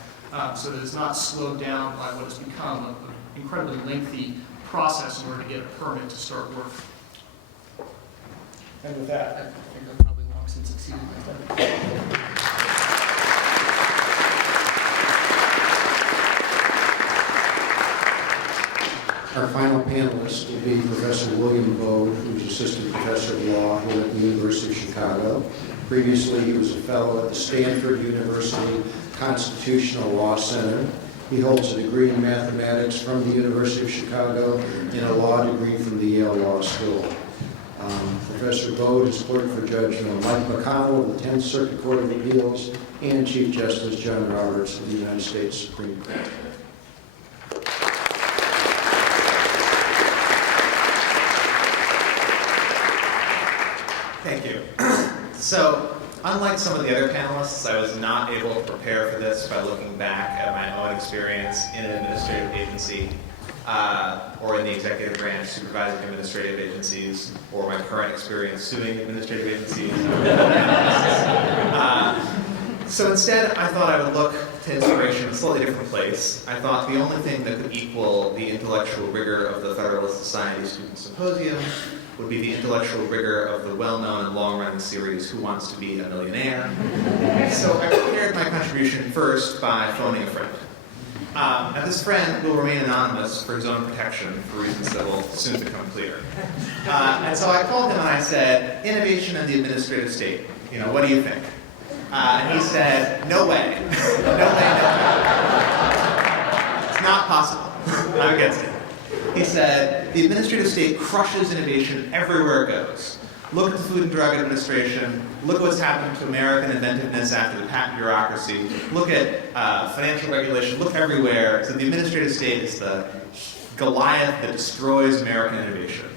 so that it's not slowed down by what has become an incredibly lengthy process in order to get a permit to start work. And with that, I think I've probably long since exceeded my time. Our final panelist will be Professor William Baude, who's Assistant Professor of Law here at the University of Chicago. Previously, he was a fellow at the Stanford University Constitutional Law Center. He holds a degree in mathematics from the University of Chicago and a law degree from the Yale Law School. Professor Baude is clerk for Judge Mike McConnell of the 10th Circuit Court of Appeals and Chief Justice John Roberts of the United States Supreme Court. Thank you. So, unlike some of the other panelists, I was not able to prepare for this by looking back at my own experience in an administrative agency or in the executive branch supervising administrative agencies, or my current experience suing administrative agencies. So instead, I thought I would look to inspiration in a slightly different place. I thought the only thing that could equal the intellectual rigor of the Federalist Society Student Symposium would be the intellectual rigor of the well-known and long-running series Who Wants to Be a Millionaire? So I prepared my contribution first by phoning a friend. And this friend will remain anonymous for his own protection for reasons that will soon become clear. And so I called him and I said, innovation in the administrative state, what do you think? And he said, no way. No way, no way. It's not possible. I'm against it. He said, the administrative state crushes innovation everywhere it goes. Look at the Food and Drug Administration. Look at what's happened to American inventiveness after the patent bureaucracy. Look at financial regulation. Look everywhere. So the administrative state is the Goliath that destroys American innovation.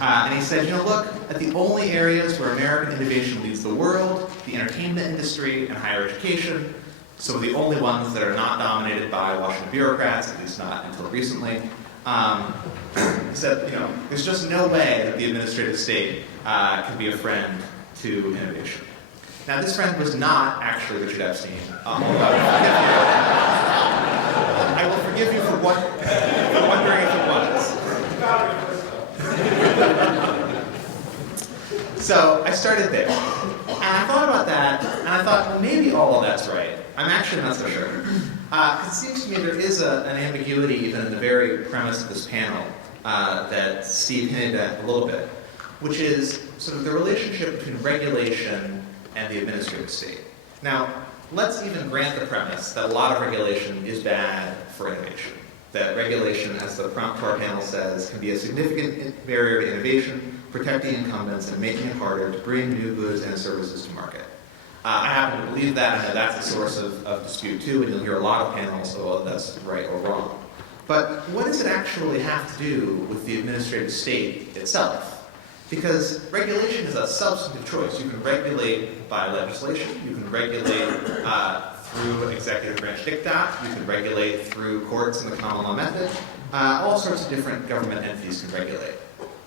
And he said, look at the only areas where American innovation leads the world, the entertainment industry and higher education. So the only ones that are not dominated by Washington bureaucrats, at least not until recently. He said, there's just no way that the administrative state can be a friend to innovation. Now, this friend was not actually Richard Epstein. I will forgive you for wondering if it was. So I started there, and I thought about that, and I thought, well, maybe all of that's right. I'm actually not so sure. It seems to me there is an ambiguity even in the very premise of this panel that Steve hinted at a little bit, which is sort of the relationship between regulation and the administrative state. Now, let's even grant the premise that a lot of regulation is bad for innovation. That regulation, as the prompt to our panel says, can be a significant barrier to innovation, protecting incumbents and making it harder to bring new goods and services to market. I happen to believe that. I know that's a source of dispute too, and you'll hear a lot of panels about whether that's right or wrong. But what does it actually have to do with the administrative state itself? Because regulation is a substantive choice. You can regulate by legislation, you can regulate through executive branch diktat, you can regulate through courts and the common law method. All sorts of different government entities can regulate.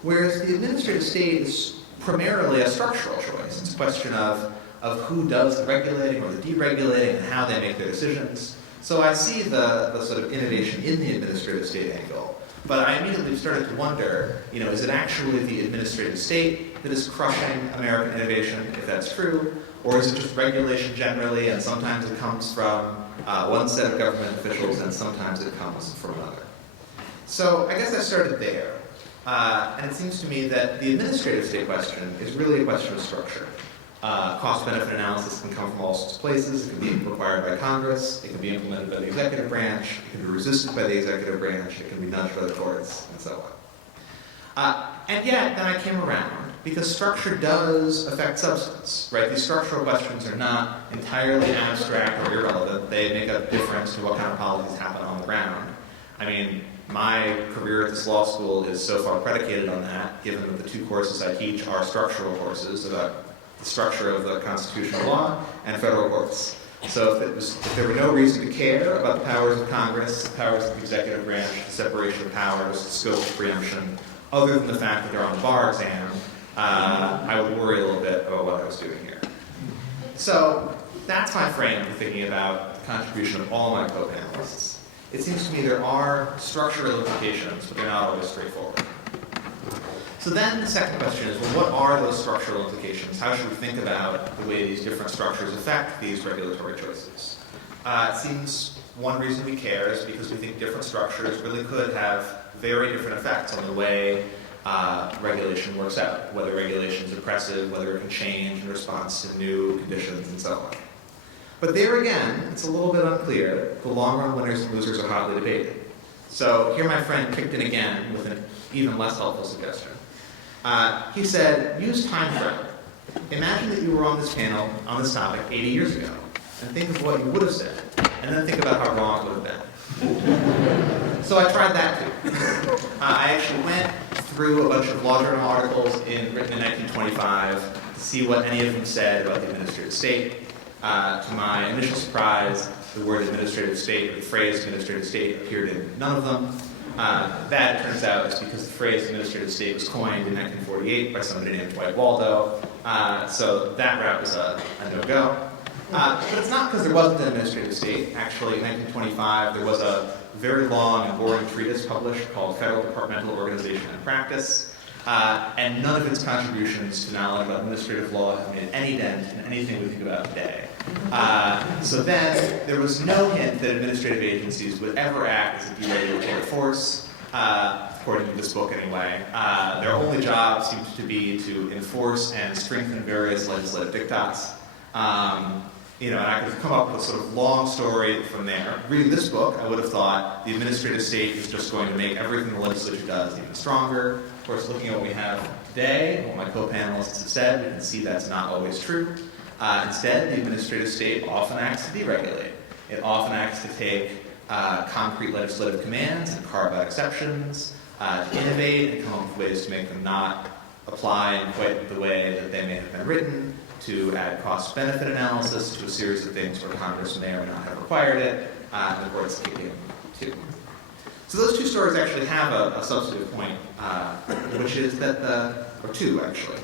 Whereas the administrative state is primarily a structural choice. It's a question of who does the regulating or the deregulating and how they make their decisions. So I see the sort of innovation in the administrative state angle, but I immediately started to wonder, is it actually the administrative state that is crushing American innovation, if that's true, or is it just regulation generally, and sometimes it comes from one set of government officials and sometimes it comes from another? So I guess I started there, and it seems to me that the administrative state question is really a question of structure. Cost-benefit analysis can come from all sorts of places. It can be required by Congress. It can be implemented by the executive branch. It can be resisted by the executive branch. It can be nudged by the courts, and so on. And yet, then I came around, because structure does affect substance, right? These structural questions are not entirely abstract or irrelevant. They make a difference to what kind of policies happen on the ground. I mean, my career at this law school is so far predicated on that, given that the two courses I teach are structural courses about the structure of the constitutional law and federal courts. So if there were no reason to care about the powers of Congress, the powers of the executive branch, the separation of powers, the scope of preemption, other than the fact that they're on the bar exam, I would worry a little bit about what I was doing here. So that's my frame for thinking about the contribution of all my co-panelists. it seems to me there are structural implications, but they're not always straightforward. So then the second question is, well, what are those structural implications? How should we think about the way these different structures affect these regulatory choices? It seems one reason we care is because we think different structures really could have very different effects on the way regulation works out, whether regulation is oppressive, whether it can change in response to new conditions, and so on. But there again, it's a little bit unclear. The long-run winners and losers are hotly debated. So here my friend kicked in again with an even less helpful suggestion. He said, use time frame. Imagine that you were on this panel on this topic 80 years ago, and think of what you would have said, and then think about how wrong it would have been. So I tried that too. I actually went through a bunch of law journal articles written in 1925 to see what any of them said about the administrative state. To my initial surprise, the word administrative state, or the phrase administrative state, appeared in none of them. That, it turns out, is because the phrase administrative state was coined in 1948 by somebody named Baude. So that route was a no-go. But it's not because there wasn't an administrative state. Actually, in 1925, there was a very long and boring treatise published called Federal Departmental Organization and Practice, and none of its contributions to knowledge about administrative law have made any dent in anything we think about today. So then, there was no hint that administrative agencies would ever act as a deregulatory force, according to this book anyway. Their only job seems to be to enforce and strengthen various legislative diktats. And I could have come up with a sort of long story from there. Reading this book, I would have thought the administrative state is just going to make everything the legislature does even stronger. Of course, looking at what we have today, what my co-panelists have said, we can see that's not always true. Instead, the administrative state often acts to deregulate. It often acts to take concrete legislative commands and carve out exceptions, to innovate and come up with ways to make them not apply in quite the way that they may have been written, to add cost-benefit analysis to a series of things where Congress may or may not have required it, and the courts kick in too. So those two stories actually have a substantive point, which is that or two actually.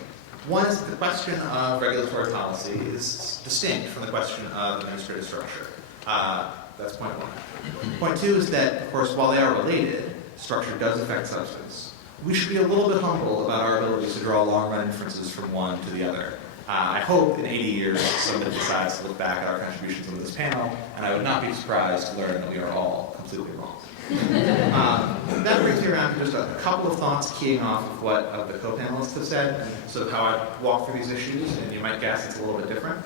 One is that the question of regulatory policy is distinct from the question of administrative structure. That's point one. Point two is that, of course, while they are related, structure does affect substance. We should be a little bit humble about our abilities to draw long-run inferences from one to the other. I hope in 80 years somebody decides to look back at our contributions on this panel, and I would not be surprised to learn that we are all completely wrong. That brings me around to just a couple of thoughts keying off of what the co-panelists have said, and sort of how I walk through these issues, and you might guess it's a little bit different.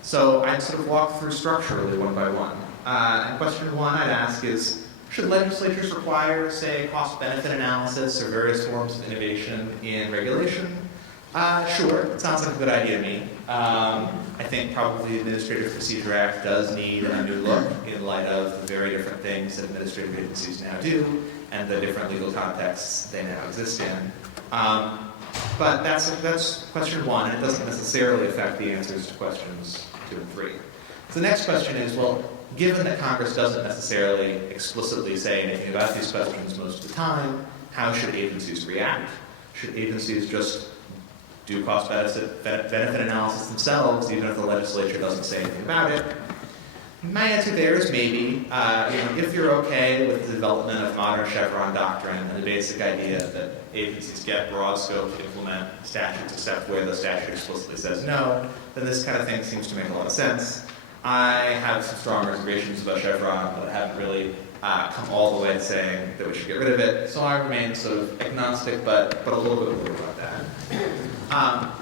So I'd sort of walk through structurally one by one. And question one I'd ask is, should legislatures require, say, cost-benefit analysis or various forms of innovation in regulation? Sure, it sounds like a good idea to me. I think probably the Administrative Procedure Act does need a new look in light of the very different things that administrative agencies now do and the different legal contexts they now exist in. But that's question one, and it doesn't necessarily affect the answers to questions 2 and 3. So the next question is, well, given that Congress doesn't necessarily explicitly say anything about these questions most of the time, how should agencies react? Should agencies just do cost-benefit analysis themselves, even if the legislature doesn't say anything about it? My answer there is maybe. If you're okay with the development of modern Chevron doctrine and the basic idea that agencies get broad scope to implement statutes except where the statute explicitly says no, then this kind of thing seems to make a lot of sense. I have some strong reservations about Chevron, but I haven't really come all the way to saying that we should get rid of it, so I remain sort of agnostic, but a little bit worried about that.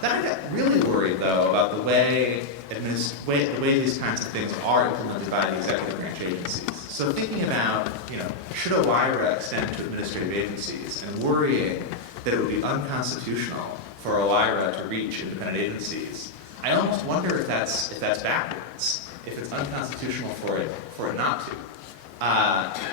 Then I get really worried, though, about the way these kinds of things are implemented by the executive branch agencies. So thinking about, should a WIRA extend to administrative agencies, and worrying that it would be unconstitutional for a WIRA to reach independent agencies, I almost wonder if that's backwards, if it's unconstitutional for it not to.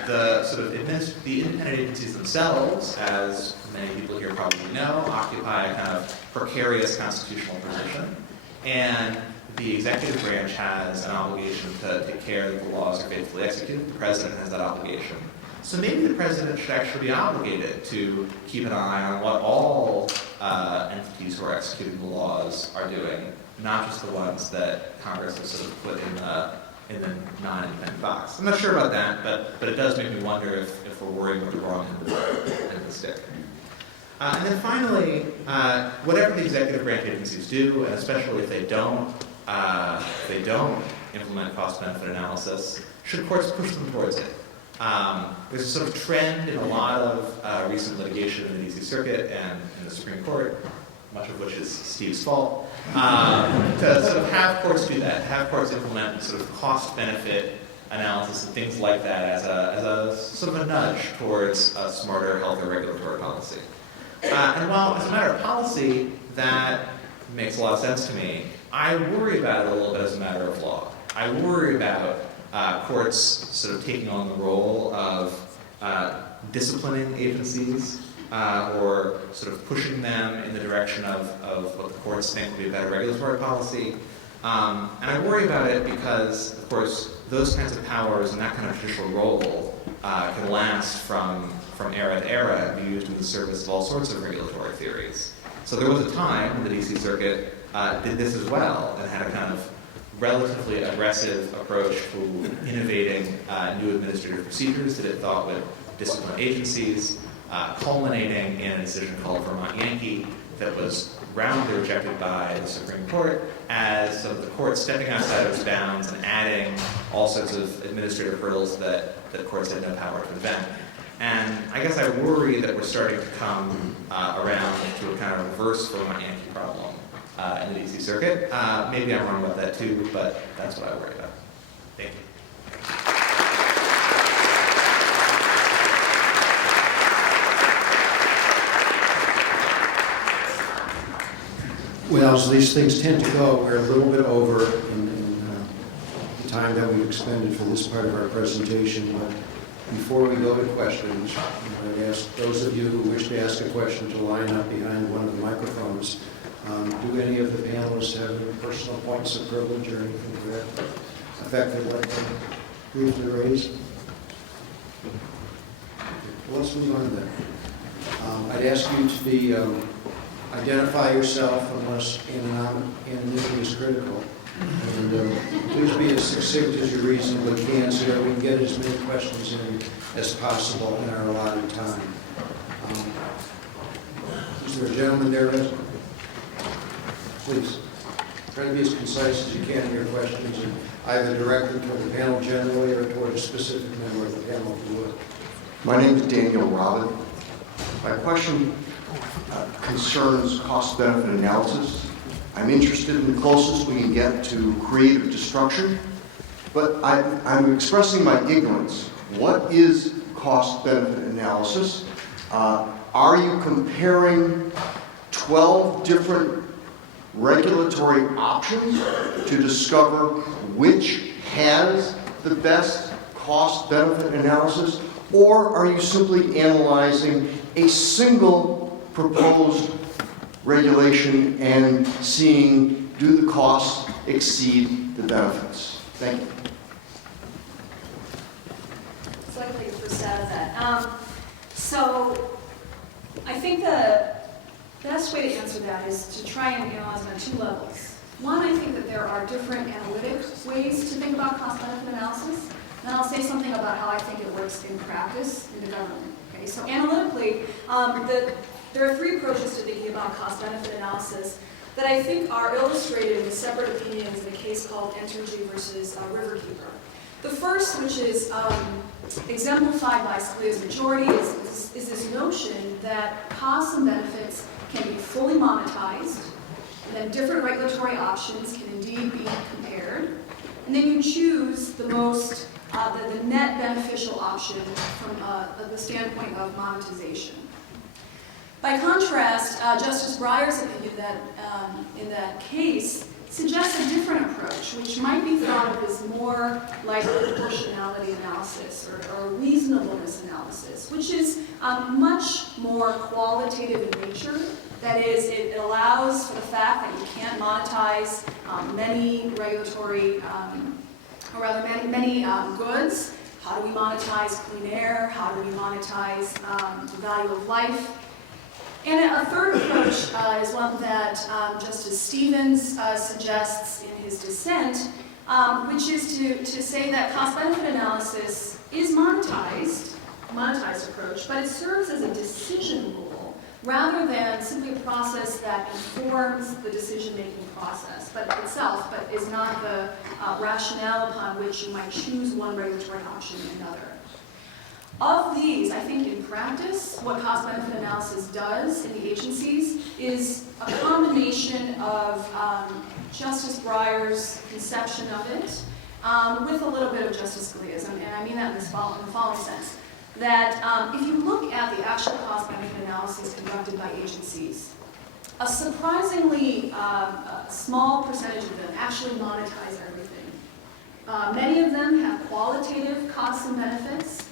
The independent agencies themselves, as many people here probably know, occupy a kind of precarious constitutional position, and the executive branch has an obligation to take care that the laws are faithfully executed. The president has that obligation. So maybe the president should actually be obligated to keep an eye on what all entities who are executing the laws are doing, not just the ones that Congress has sort of put in in the non-independent box. I'm not sure about that, but it does make me wonder if we're worrying about the wrong end of the stick. And then finally, whatever the executive branch agencies do, and especially if they don't implement cost-benefit analysis, should courts push them towards it? There's a sort of trend in a lot of recent litigation in the DC Circuit and in the Supreme Court, much of which is Steve's fault, to sort of have courts do that, have courts implement sort of cost-benefit analysis and things like that as a sort of a nudge towards a smarter, healthier regulatory policy. And while as a matter of policy, that makes a lot of sense to me, I worry about it a little bit as a matter of law. I worry about courts sort of taking on the role of disciplining agencies or sort of pushing them in the direction of what the courts think would be a better regulatory policy. And I worry about it because, of course, those kinds of powers and that kind of judicial role can last from era to era and be used in the service of all sorts of regulatory theories. So there was a time when the DC Circuit did this as well and had a kind of relatively aggressive approach to innovating new administrative procedures that it thought would discipline agencies, culminating in a decision called Vermont Yankee that was roundly rejected by the Supreme Court as some of the court stepping outside of its bounds and adding all sorts of administrative hurdles that courts had no power to invent. And I guess I worry that we're starting to come around to a kind of reverse Vermont Yankee problem in the DC Circuit. Maybe I'm wrong about that too, but that's what I worry about. Thank you. Well, as these things tend to go, we're a little bit over in the time that we've expended for this part of our presentation. But before we go to questions, I'd ask those of you who wish to ask a question to line up behind one of the microphones. Do any of the panelists have any personal points of privilege or anything to that effect they'd like to briefly raise? Well, let's move on then. I'd ask you to identify yourself unless anonymity is critical. And please be as succinct as you reasonably can so that we can get as many questions in as possible in our allotted time. Is there a gentleman there? Please. Try to be as concise as you can in your questions and either directly toward the panel generally or toward a specific member of the panel if you would. My name is Daniel Robin. My question concerns cost-benefit analysis. I'm interested in the closest we can get to creative destruction, but I'm expressing my ignorance. What is cost-benefit analysis? Are you comparing 12 different regulatory options to discover which has the best cost-benefit analysis? Or are you simply analyzing a single proposed regulation and seeing, do the costs exceed the benefits? Thank you. So I can take the first stab at that. So I think the best way to answer that is to try and analyze on two levels. One, I think that there are different analytic ways to think about cost-benefit analysis. Then I'll say something about how I think it works in practice in the government. Okay, so analytically, there are three approaches to thinking about cost-benefit analysis that I think are illustrated with separate opinions in a case called Entergy versus Riverkeeper. The first, which is exemplified by Scalia's majority, is this notion that costs and benefits can be fully monetized, and then different regulatory options can indeed be compared, and then you choose the most the net beneficial option from the standpoint of monetization. By contrast, Justice Breyer's opinion that in that case suggests a different approach, which might be thought of as more like a proportionality analysis or reasonableness analysis, which is much more qualitative in nature. That is, it allows for the fact that you can't monetize many regulatory, or rather many goods. How do we monetize clean air? How do we monetize the value of life? And a third approach is one that Justice Stevens suggests in his dissent, which is to say that cost-benefit analysis is monetized approach, but it serves as a decision rule rather than simply a process that informs the decision-making process but is not the rationale upon which you might choose one regulatory option or another. Of these, I think in practice, what cost-benefit analysis does in the agencies is a combination of Justice Breyer's conception of it with a little bit of Justice Scalia's, and I mean that in the following sense. That if you look at the actual cost-benefit analysis conducted by agencies, a surprisingly small percentage of them actually monetize everything. Many of them have qualitative costs and benefits,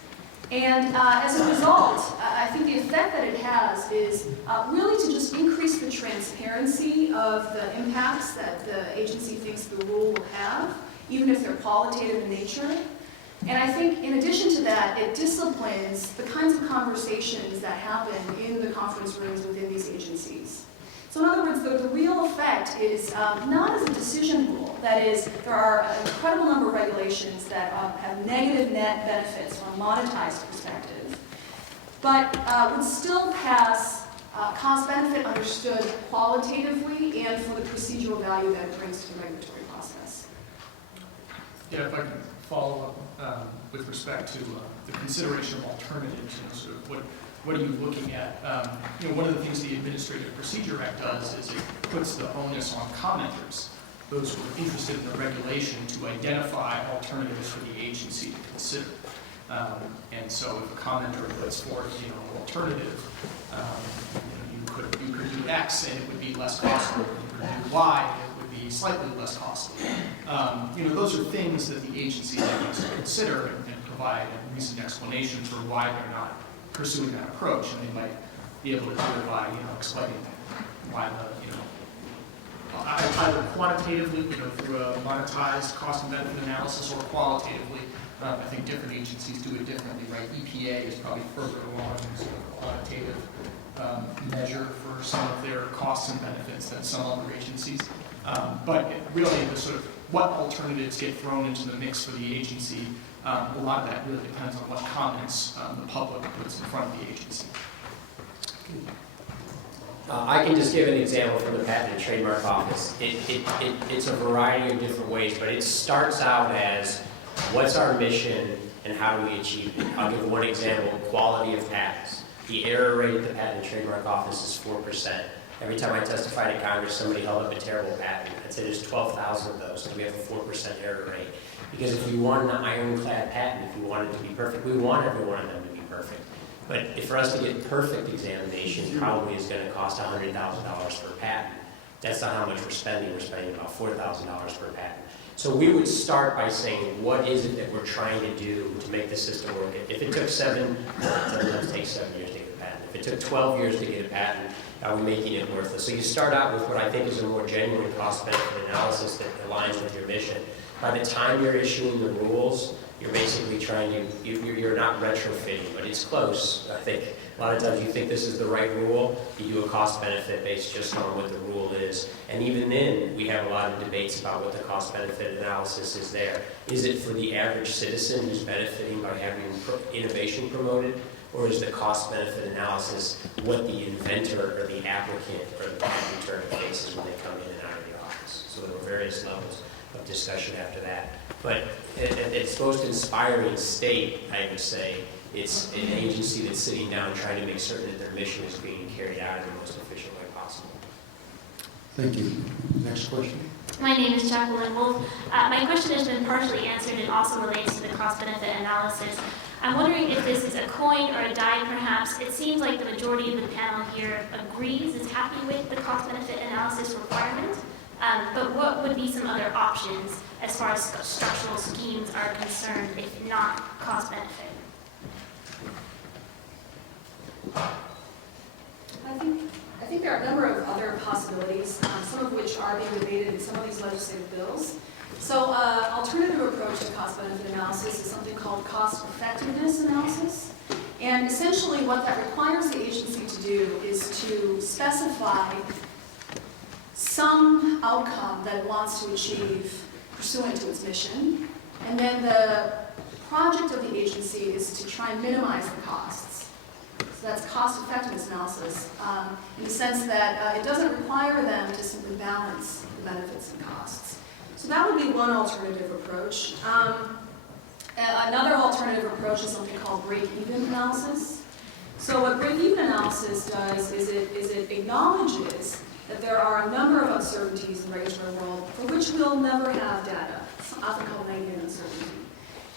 and as a result, I think the effect that it has is really to just increase the transparency of the impacts that the agency thinks the rule will have, even if they're qualitative in nature. And I think in addition to that, it disciplines the kinds of conversations that happen in the conference rooms within these agencies. So in other words, the real effect is not as a decision rule. That is, there are an incredible number of regulations that have negative net benefits from a monetized perspective, but would still pass cost-benefit understood qualitatively and for the procedural value that it brings to the regulatory process. Yeah, if I can follow up with respect to the consideration of alternatives, sort of what are you looking at? One of the things the Administrative Procedure Act does is it puts the onus on commenters, those who are interested in the regulation, to identify alternatives for the agency to consider. And so if a commenter puts forth, an alternative, you could do X and it would be less costly. You could do Y and it would be slightly less costly. Those are things that the agency needs to consider and provide a reasoned explanation for why they're not pursuing that approach, and they might be able to do it by, explaining why either quantitatively, through a monetized cost and benefit analysis, or qualitatively. I think different agencies do it differently, right? EPA is probably further along in sort of quantitative measure for some of their costs and benefits than some other agencies. But really, the sort of what alternatives get thrown into the mix for the agency, a lot of that really depends on what comments the public puts in front of the agency. I can just give an example from the Patent and Trademark Office. It's a variety of different ways, but it starts out as, what's our mission and how do we achieve it? I'll give one example, quality of patents. The error rate at the Patent and Trademark Office is 4%. Every time I testified in Congress, somebody held up a terrible patent. I'd say there's 12,000 of those, so we have a 4% error rate. Because if we want an ironclad patent, if we want it to be perfect, we want every one of them to be perfect. But for us to get perfect examination, probably is going to cost $100,000 per patent. That's not how much we're spending. We're spending about $4,000 per patent. So we would start by saying, what is it that we're trying to do to make the system work? If it took 7, sometimes it takes 7 years to get a patent. If it took 12 years to get a patent, are we making it worthless? So you start out with what I think is a more genuine cost-benefit analysis that aligns with your mission. By the time you're issuing the rules, you're basically trying to, you're not retrofitting, but it's close. I think a lot of times you think this is the right rule, you do a cost-benefit based just on what the rule is. And even then, we have a lot of debates about what the cost-benefit analysis is there. Is it for the average citizen who's benefiting by having innovation promoted? Or is the cost-benefit analysis what the inventor or the applicant or the patent attorney faces when they come in and out of the office? So there were various levels of discussion after that. But at its most inspiring state, I would say, it's an agency that's sitting down trying to make certain that their mission is being carried out in the most efficient way possible. Thank you. Next question. My name is Jacqueline Wolf. My question has been partially answered and also relates to the cost-benefit analysis. I'm wondering if this is a coin or a die, perhaps. It seems like the majority of the panel here agrees, is happy with the cost-benefit analysis requirement. But what would be some other options as far as structural schemes are concerned, if not cost-benefit? I think there are a number of other possibilities, some of which are being debated in some of these legislative bills. So alternative approach to cost-benefit analysis is something called cost-effectiveness analysis. And essentially what that requires the agency to do is to specify some outcome that it wants to achieve pursuant to its mission. And then the project of the agency is to try and minimize the costs. So that's cost effectiveness analysis in the sense that it doesn't require them to simply balance the benefits and costs. So that would be one alternative approach. Another alternative approach is something called break-even analysis. So what break-even analysis does is it acknowledges that there are a number of uncertainties in the regulatory world for which we'll never have data. It's often called negative uncertainty.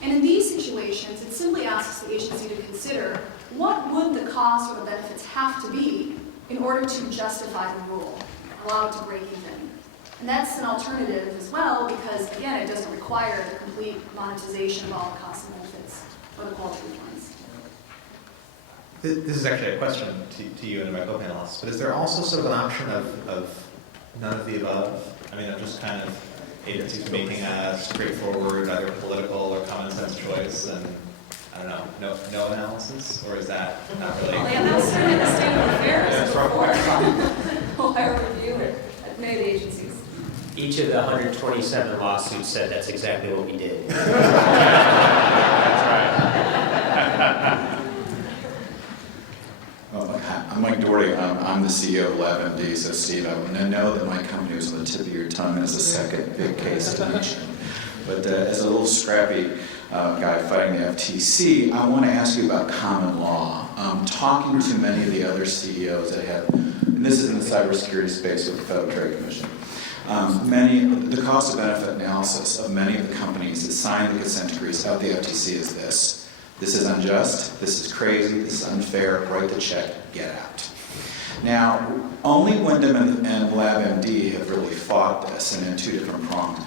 And in these situations, it simply asks the agency to consider what would the costs or the benefits have to be in order to justify the rule, allow it to break even. And that's an alternative as well because, again, it doesn't require the complete monetization of all the costs and benefits or the quality returns. This is actually a question to you and my co-panelists, but is there also sort of an option of none of the above? I mean, of just kind of agencies making a straightforward, either political or common sense choice, and I don't know, no analysis, or is that not really? Well, yeah, that's certainly the state of affairs before higher review at many of the agencies. Each of the 127 lawsuits said that's exactly what we did. I'm Mike Doherty. I'm the CEO of LabMD. So, Steve, I know that my company was on the tip of your tongue as the second big case to mention. But as a little scrappy guy fighting the FTC, I want to ask you about common law. Talking to many of the other CEOs that have, and this is in the cybersecurity space with the Federal Trade Commission, the cost of benefit analysis of many of the companies that sign the consent decrees of the FTC is this. This is unjust, this is crazy, this is unfair, write the check, get out. Now, only Wyndham and LabMD have really fought this, and in two different prongs.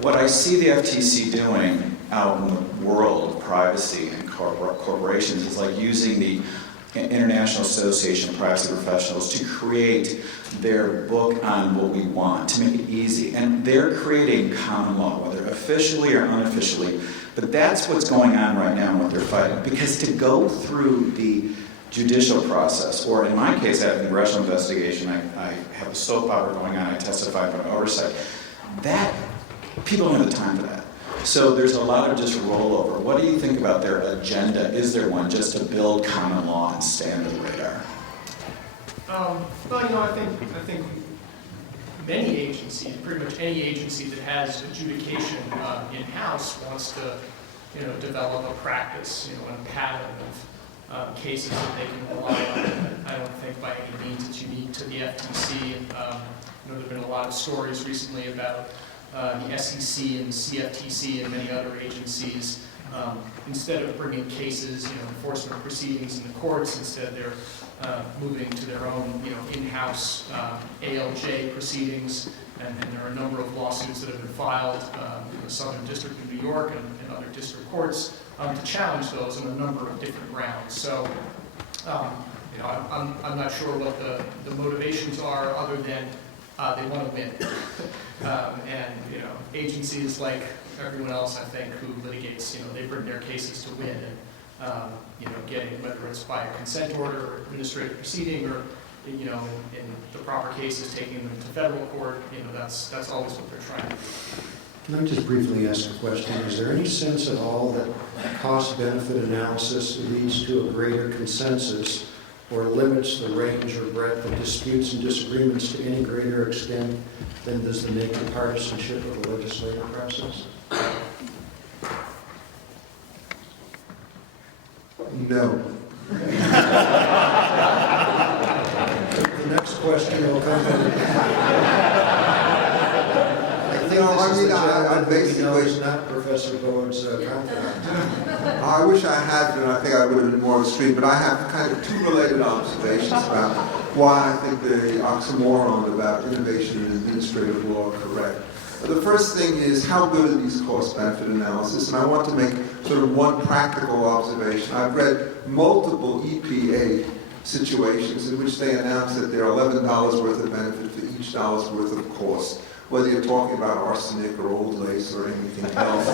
What I see the FTC doing out in the world of privacy and corporations is like using the International Association of Privacy Professionals to create their book on what we want, to make it easy. And they're creating common law, whether officially or unofficially. But that's what's going on right now and what they're fighting. Because to go through the judicial process, or in my case, I have a congressional investigation, I have a soap opera going on, I testify from oversight, that, people don't have the time for that. So there's a lot of just rollover. What do you think about their agenda? Is there one just to build common law and stay under the radar? Well, I think many agencies, pretty much any agency that has adjudication in-house wants to, develop a practice, a pattern of cases that they can rely on. I don't think by any means it's unique to the FTC. There have been a lot of stories recently about the SEC and the CFTC and many other agencies, instead of bringing cases, enforcement proceedings in the courts, instead they're moving to their own, in-house ALJ proceedings, and there are a number of lawsuits that have been filed in the Southern District of New York and other district courts to challenge those on a number of different grounds. So, I'm not sure what the motivations are, other than they want to win. Agencies like everyone else, I think, who litigates, they bring their cases to win, and getting, whether it's by a consent order or administrative proceeding, or in the proper cases, taking them to federal court, that's always what they're trying to do. Can I just briefly ask a question? Is there any sense at all that cost-benefit analysis leads to a greater consensus or limits the range or breadth of disputes and disagreements to any greater extent than does the naked partisanship of the legislative process? No. The next question will come from... I basically is not Professor Baude's confidant. I wish I had been. I think I would have been more extreme, but I have kind of two related observations about why I think the oxymoron about innovation and administrative law are correct. The first thing is, how good are these cost-benefit analysis? And I want to make sort of one practical observation. I've read multiple EPA situations in which they announce that there are $11 worth of benefit for each dollar's worth of cost, whether you're talking about arsenic or old lace or anything else.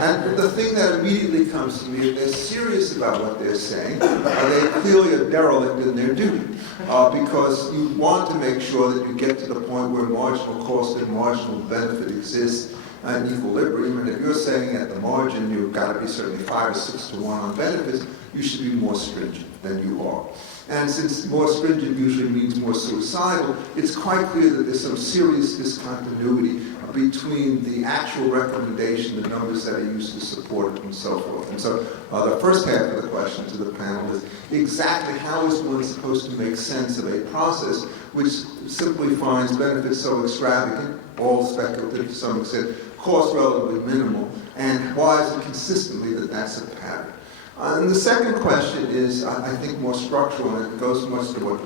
And the thing that immediately comes to me, if they're serious about what they're saying, they clearly are derelict in their duty. Because you want to make sure that you get to the point where marginal cost and marginal benefit exists an equilibrium, and if you're saying at the margin you've got to be certainly 5 or 6 to 1 on benefits, you should be more stringent than you are. And since more stringent usually means more suicidal, it's quite clear that there's some serious discontinuity between the actual recommendation, the numbers that are used to support it, and so forth. And so the first half of the question to the panel is exactly how is one supposed to make sense of a process which simply finds benefits so extravagant, all speculative to some extent, cost relatively minimal, and why is it consistently that that's a pattern? And the second question is, I think, more structural, and it goes much to what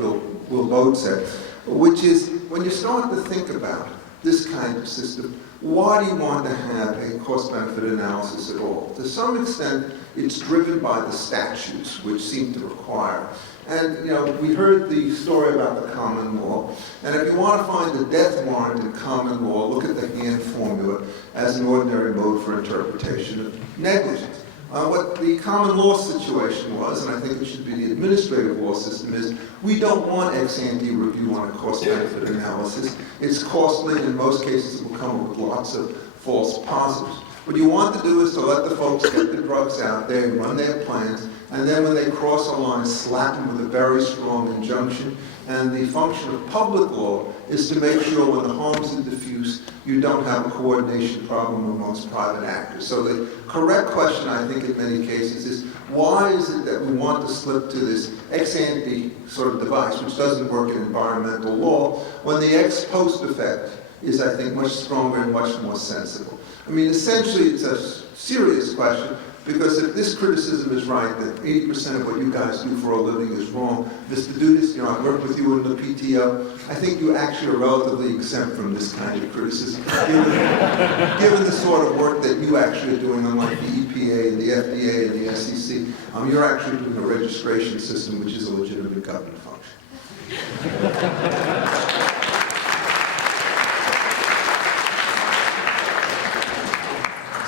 Will Baude said, which is when you start to think about this kind of system, why do you want to have a cost-benefit analysis at all? To some extent, it's driven by the statutes, which seem to require. And, we heard the story about the common law. And if you want to find the death warrant in common law, look at the Hand formula as an ordinary mode for interpretation of negligence. What the common law situation was, and I think it should be the administrative law system, is we don't want ex-ante review on a cost-benefit analysis. It's costly, and in most cases it will come up with lots of false positives. What you want to do is to let the folks get the drugs out there and run their plans, and then when they cross a line, slap them with a very strong injunction. And the function of public law is to make sure when the harms are diffuse, you don't have a coordination problem amongst private actors. So the correct question, I think, in many cases is, why is it that we want to slip to this ex-ante sort of device, which doesn't work in environmental law, when the ex-post effect is, I think, much stronger and much more sensible? I mean, essentially, it's a serious question, because if this criticism is right, that 80% of what you guys do for a living is wrong, Mr. Dudas, I worked with you in the PTO, I think you actually are relatively exempt from this kind of criticism, given the sort of work that you actually are doing, unlike the EPA and the FDA and the SEC. You're actually doing a registration system, which is a legitimate government function.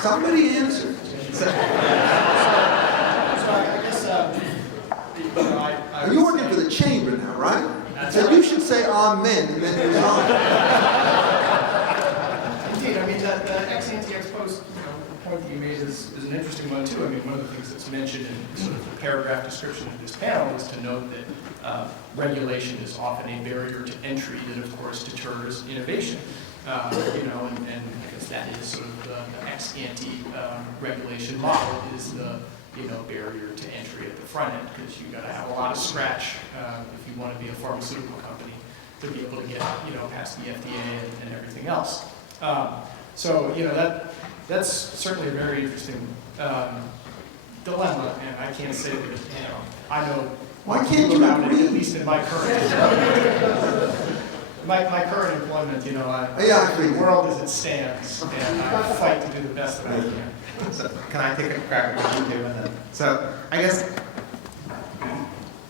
Somebody answer. You're working for the chamber now, right? So you should say amen and then resign. Indeed, I mean, the ex-ante ex-post point that you made is an interesting one, too. I mean, one of the things that's mentioned in sort of the paragraph description of this panel is to note that regulation is often a barrier to entry that, of course, deters innovation. And I guess that is sort of the ex-ante regulation model is the barrier to entry at the front end, because you've got to have a lot of scratch if you want to be a pharmaceutical company to be able to get past the FDA and everything else. That's certainly a very interesting dilemma, and I can't say that I know. Why can't you agree? At least in my current. My current employment, the world as it stands, and I fight to do the best that I can. So, can I take a crack at what you do? And then, so, I guess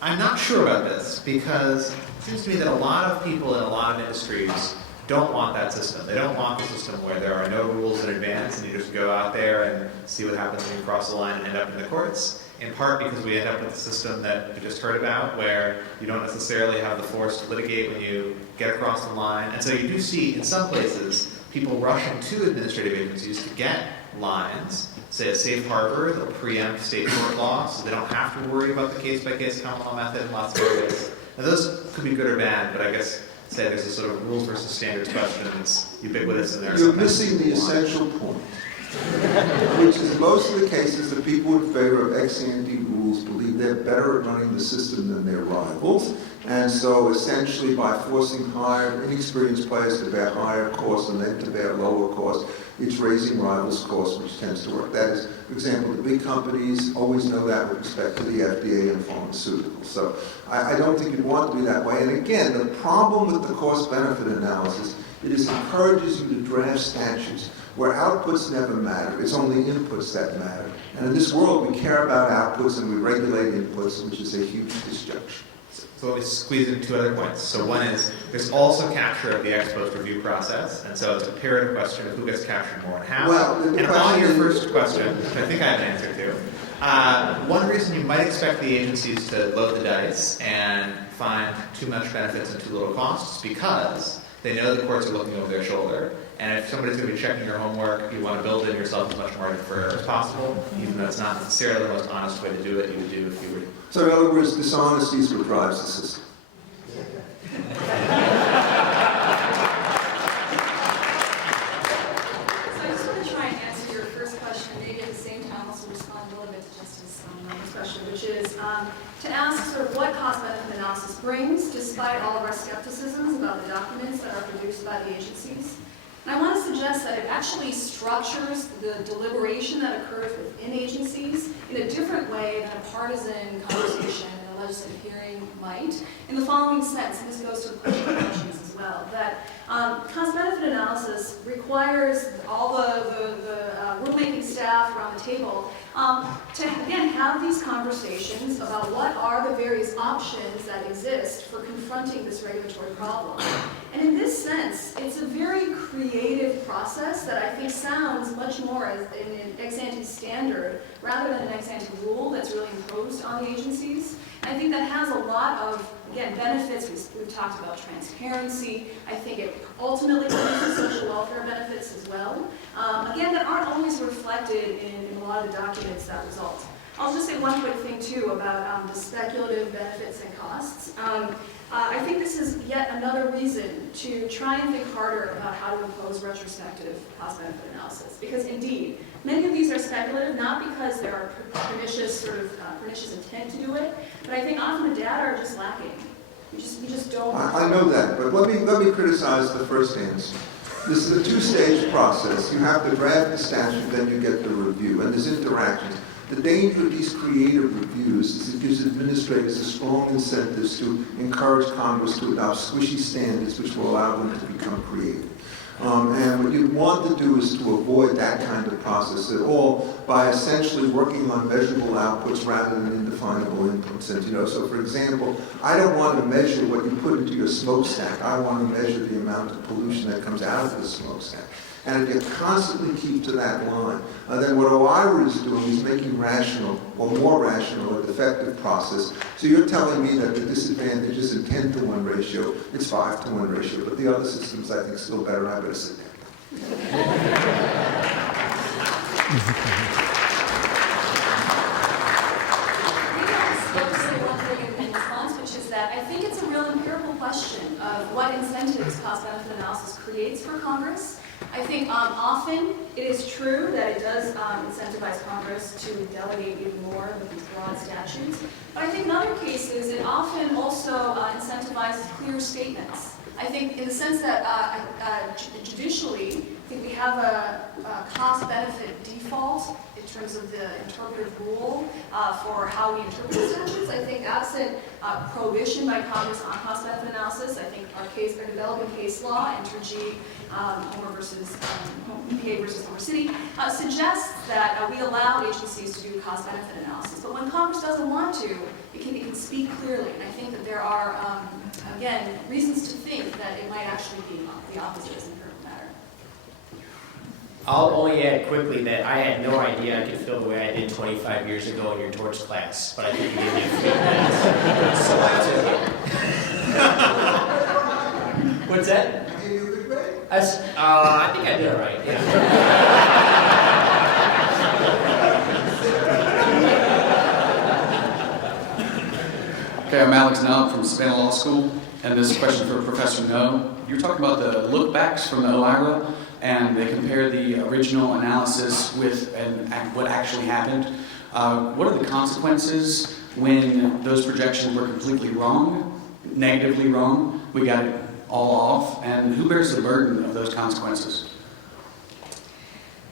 I'm not sure about this, because it seems to me that a lot of people in a lot of industries don't want that system. They don't want the system where there are no rules in advance and you just go out there and see what happens when you cross the line and end up in the courts. In part because we end up with a system that you just heard about, where you don't necessarily have the force to litigate when you get across the line. And so you do see, in some places, people rushing to administrative agencies to get lines, say a safe harbor, they'll preempt state court law, so they don't have to worry about the case-by-case common law method in lots of areas. Now those could be good or bad, but I guess, say there's a sort of rules versus standards question that's ubiquitous in there. You're missing the essential point, which is most of the cases the people in favor of ex-ante rules believe they're better at running the system than their rivals. And so essentially by forcing inexperienced players to bear higher costs and then to bear lower costs, it's raising rivals' costs, which tends to work. That is, for example, the big companies always know that with respect to the FDA and pharmaceuticals. So I don't think you'd want to be that way. And again, the problem with the cost-benefit analysis, it encourages you to draft statutes where outputs never matter. It's only inputs that matter. And in this world, we care about outputs and we regulate inputs, which is a huge disjunction. So let me squeeze in two other points. So one is, there's also capture of the ex-post review process, and so it's a paired question of who gets captured more and how. Well, and on your first question, which I think I have an answer to, one reason you might expect the agencies to load the dice and find too much benefits and too little costs is because They know the courts are looking over their shoulder. And if somebody's going to be checking your homework, you want to build in yourself as much margin for error as possible, even though it's not necessarily the most honest way to do it. You would do if you were. So in other words, dishonesty is what drives the system. Which is to ask sort of what cost-benefit analysis brings, despite all of our skepticisms about the documents that are produced by the agencies. And I want to suggest that it actually structures the deliberation that occurs within agencies in a different way than a partisan conversation in a legislative hearing might, in the following sense, and this goes to the questions as well, that cost-benefit analysis requires all the rulemaking staff around the table to, again, have these conversations about what are the various options that exist for confronting this regulatory problem. And in this sense, it's a very creative process that I think sounds much more as an ex-ante standard rather than an ex-ante rule that's really imposed on the agencies. And I think that has a lot of, again, benefits. We've talked about transparency. I think it ultimately produces social welfare benefits as well. Again, that aren't always reflected in a lot of the documents that result. I'll just say one quick thing, too, about the speculative benefits and costs. I think this is yet another reason to try and think harder about how to impose retrospective cost-benefit analysis. Because indeed, many of these are speculative, not because there are pernicious intent to do it, but I think often the data are just lacking. You just don't. I know that, but let me criticize the first answer. This is a two-stage process. You have to draft the statute, then you get the review, and there's interactions. The danger of these creative reviews is it gives administrators a strong incentives to encourage Congress to adopt squishy standards which will allow them to become creative. And what you want to do is to avoid that kind of process at all by essentially working on measurable outputs rather than indefinable inputs. And so for example, I don't want to measure what you put into your smokestack. I want to measure the amount of pollution that comes out of the smokestack. And if you constantly keep to that line, then what OIRA is doing is making rational, or more rational, a defective process. So you're telling me that the disadvantage isn't 10-to-1 ratio, it's 5-to-1 ratio, but the other systems I think still better, I better sit down. I think it's a real empirical question of what incentives cost-benefit analysis creates for Congress. I think often it is true that it does incentivize Congress to delegate even more with these broad statutes. But I think in other cases, it often also incentivizes clear statements. I think in the sense that judicially, I think we have a cost-benefit default in terms of the interpretive rule for how we interpret statutes. I think absent prohibition by Congress on cost-benefit analysis, I think our developing case law, Entergy, Homer versus EPA versus Homer City, suggests that we allow agencies to do cost-benefit analysis. But when Congress doesn't want to, it can speak clearly. And I think that there are, again, reasons to think that it might actually be the opposite as an empirical matter. I'll only add quickly that I had no idea I could feel the way I did 25 years ago in your torch class, but I think you gave me a few minutes. So I took it. What's that? I gave you a good grade. I think I did all right. Yeah. Okay, I'm Alex Nell from Savannah Law School, and this is a question for Professor No. You were talking about the look-backs from the OIRA, and they compare the original analysis with what actually happened. What are the consequences when those projections were completely wrong, negatively wrong? We got it all off, and who bears the burden of those consequences?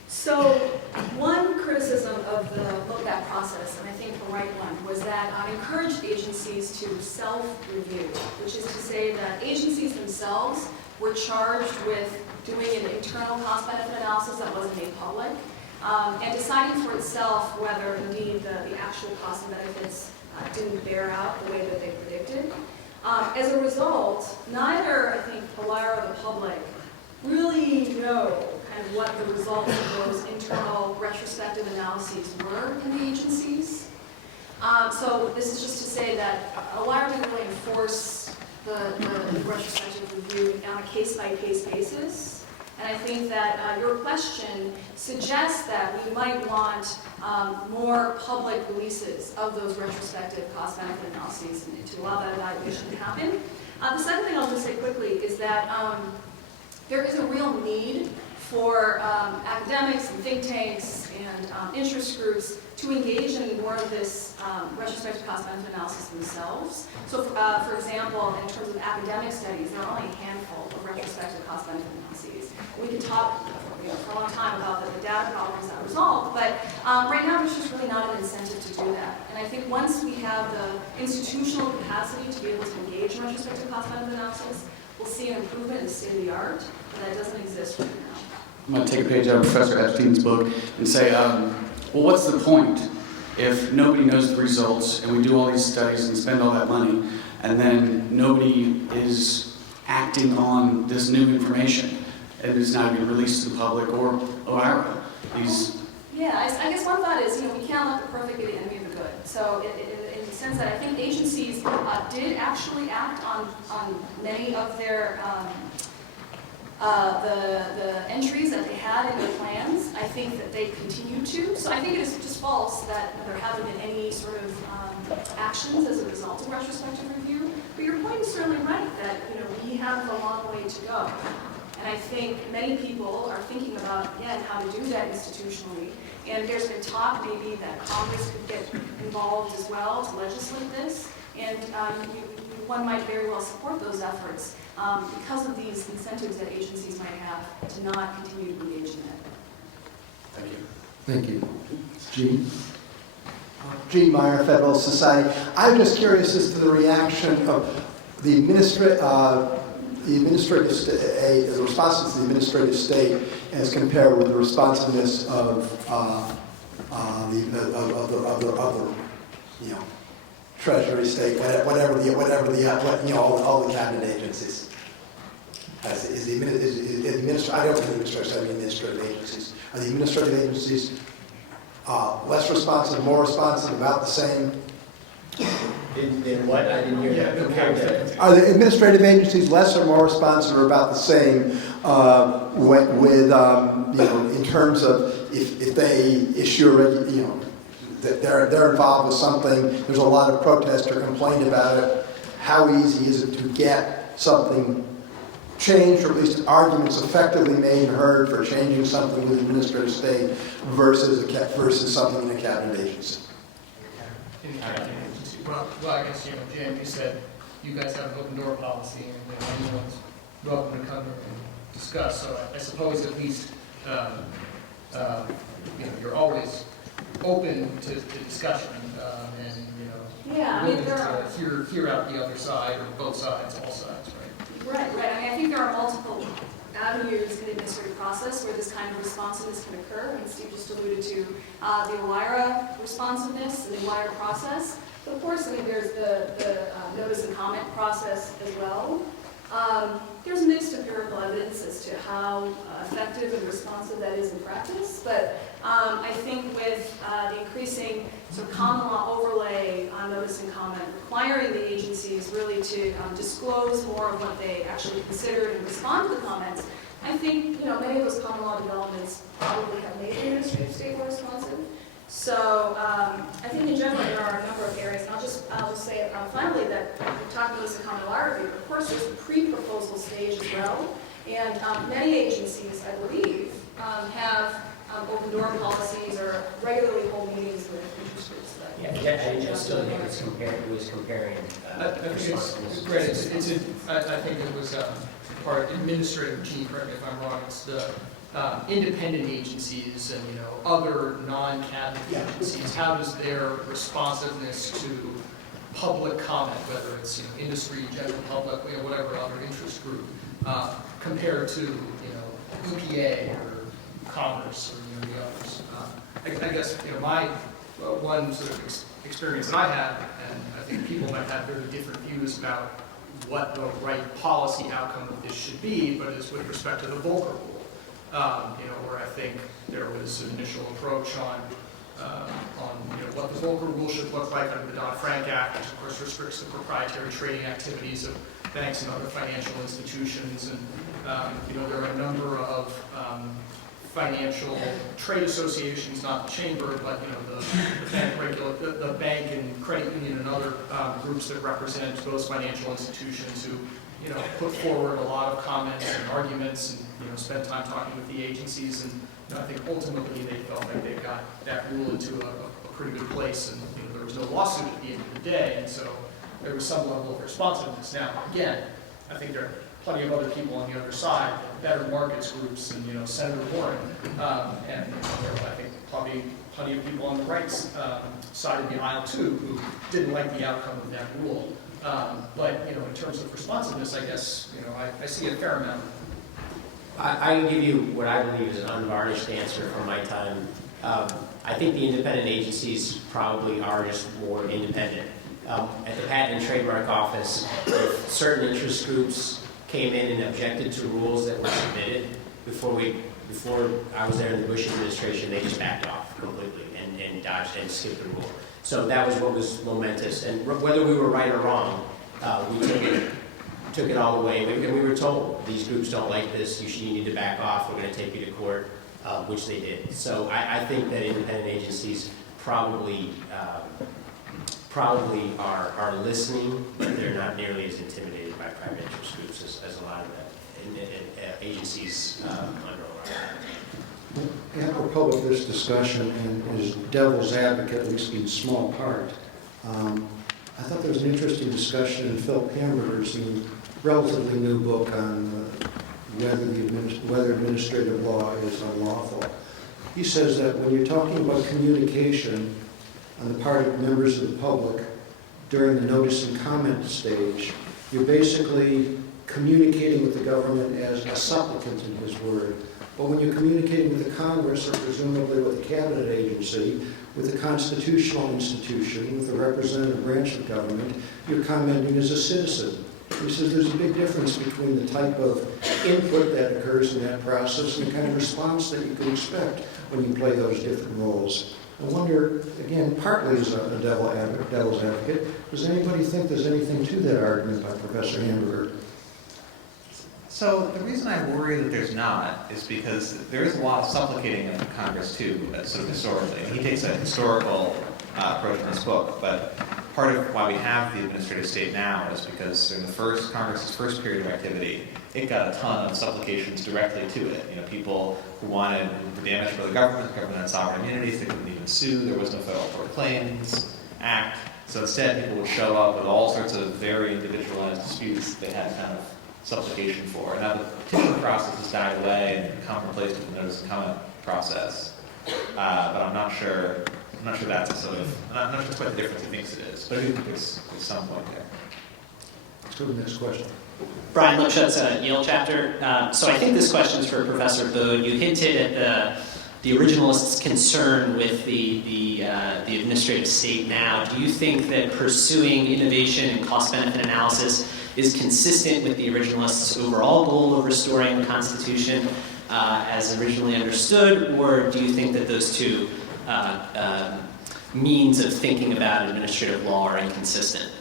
So one criticism of the look-back process, and I think the right one, was that it encouraged agencies to self-review, which is to say that agencies themselves were charged with doing an internal cost-benefit analysis that wasn't made public, and deciding for itself whether indeed the actual cost and benefits didn't bear out the way that they predicted. As a result, neither, I think, OIRA or the public really know kind of what the results of those internal retrospective analyses were in the agencies. So this is just to say that OIRA didn't really enforce the retrospective review on a case-by-case basis. And I think that your question suggests that we might want more public releases of those retrospective cost-benefit analyses and to allow that evaluation to happen. The second thing I'll just say quickly is that there is a real need for academics and think tanks and interest groups to engage in more of this retrospective cost-benefit analysis themselves. So, for example, in terms of academic studies, there are only a handful of retrospective cost-benefit analyses. We could talk for a long time about the data problems that resolve, but right now there's just really not an incentive to do that. And I think once we have the institutional capacity to be able to engage in retrospective cost-benefit analysis, we'll see an improvement in the state of the art, but that doesn't exist right now. I'm going to take a page out of Professor Epstein's book and say, well, what's the point if nobody knows the results and we do all these studies and spend all that money and then nobody is acting on this new information and it's not being released to the public or OIRA? Yeah, I guess one thought is, we can't let the perfect be the enemy of the good. So in the sense that I think agencies did actually act on many of their the entries that they had in their plans. I think that they continue to. So I think it is just false that there haven't been any sort of actions as a result of retrospective review. But your point is certainly right that we have a long way to go. And I think many people are thinking about, again, how to do that institutionally. And there's been talk maybe that Congress could get involved as well to legislate this. And one might very well support those efforts because of these incentives that agencies might have to not continue to engage in it. Thank you. Thank you. Gene? Gene Meyer, Federal Society. I'm just curious as to the reaction of the responses to the administrative state as compared with the responsiveness of the Treasury state, whatever all the cabinet agencies. I don't mean administrative, I mean administrative agencies. Are the administrative agencies less responsive, more responsive, about the same? In what? I didn't hear that. Are the administrative agencies less or more responsive, or about the same in terms of if they issue that they're involved with something, there's a lot of protest or complaint about it, how easy is it to get something changed, or at least arguments effectively made and heard for changing something with the administrative state versus something in a cabinet agency? In the cabinet agency. Well, I guess, Jan, you said you guys have an open door policy and anyone's welcome to come and discuss. So I suppose at least, you're always open to discussion willing to hear out the other side, or both sides, all sides, right? Right. I mean, I think there are multiple avenues in the administrative process where this kind of responsiveness can occur. And Steve just alluded to the OIRA responsiveness and the OIRA process. But of course, there's the notice and comment process as well. There's mixed empirical evidence as to how effective and responsive that is in practice. But I think with the increasing sort of common law overlay on notice and comment, requiring the agencies really to disclose more of what they actually consider and respond to the comments, I think many of those common law developments probably have made the administrative state more responsive. So I think in general there are a number of areas, and I'll just say finally that we talked about this in common law review. Of course, there's a pre-proposal stage as well, and many agencies, I believe, have open door policies or regularly hold meetings with interest groups. I just still think it was comparing. I think it was part administrative team. Correct me if I'm wrong. It's the independent agencies and other non-cabinet agencies. How does their responsiveness to public comment, whether it's industry, general public, whatever other interest group, compared to EPA or Congress or the others? I guess my one sort of experience that I had, and I think people might have very different views about what the right policy outcome of this should be, but it's with respect to the Volcker rule. Where I think there was an initial approach on what the Volcker rule should look like under the Dodd-Frank Act, which of course restricts the proprietary trading activities of banks and other financial institutions, and there are a number of financial trade associations, not the chamber, but the bank and credit union and other groups that represent those financial institutions who put forward a lot of comments and arguments and spent time talking with the agencies, and I think ultimately they felt like they got that rule into a pretty good place, and there was no lawsuit at the end of the day, and so there was some level of responsiveness. Now, again, I think there are plenty of other people on the other side, better markets groups, and Senator Warren, and there are, I think, probably plenty of people on the right side of the aisle too who didn't like the outcome of that rule. But in terms of responsiveness, I guess I see a fair amount. I can give you what I believe is an unvarnished answer from my time. I think the independent agencies probably are just more independent. At the Patent and Trademark Office, if certain interest groups came in and objected to rules that were submitted before I was there in the Bush administration, they just backed off completely and dodged and skipped the rule. So that was what was momentous. And whether we were right or wrong, we took it all the way. And we were told, these groups don't like this, you need to back off, we're going to take you to court, which they did. So I think that independent agencies probably are listening, but they're not nearly as intimidated by private interest groups as a lot of the agencies under our. Apropos of this discussion and as devil's advocate, at least in small part, I thought there was an interesting discussion in Phil Pamberger's relatively new book on whether administrative law is unlawful. He says that when you're talking about communication on the part of members of the public during the notice and comment stage, you're basically communicating with the government as a supplicant in his word. But when you're communicating with the Congress, or presumably with the cabinet agency, with a constitutional institution, with a representative branch of government, you're commenting as a citizen. He says there's a big difference between the type of input that occurs in that process and the kind of response that you can expect when you play those different roles. I wonder, again, partly as a devil's advocate, does anybody think there's anything to that argument by Professor Hamburger? So the reason I worry that there's not is because there is a lot of supplicating in Congress too, sort of historically. And he takes a historical approach in this book, but part of why we have the administrative state now is because in the Congress's first period of activity, it got a ton of supplications directly to it. People who wanted damage for the government had sovereign immunities, they couldn't even sue, there was no Federal Tort Claims Act. So instead, people would show up with all sorts of very individualized disputes that they had kind of supplication for. Now the petition process has died away and become replaced with the notice and comment process. But I'm not sure that's I'm not sure quite the difference he thinks it is. But I do think there's some point there. Let's go to the next question. Brian Lipschutz, Yale chapter. So I think this question is for Professor Baude. You hinted at the originalists' concern with the administrative state now. Do you think that pursuing innovation and cost-benefit analysis is consistent with the originalists' overall goal of restoring the Constitution as originally understood, or do you think that those two means of thinking about administrative law are inconsistent?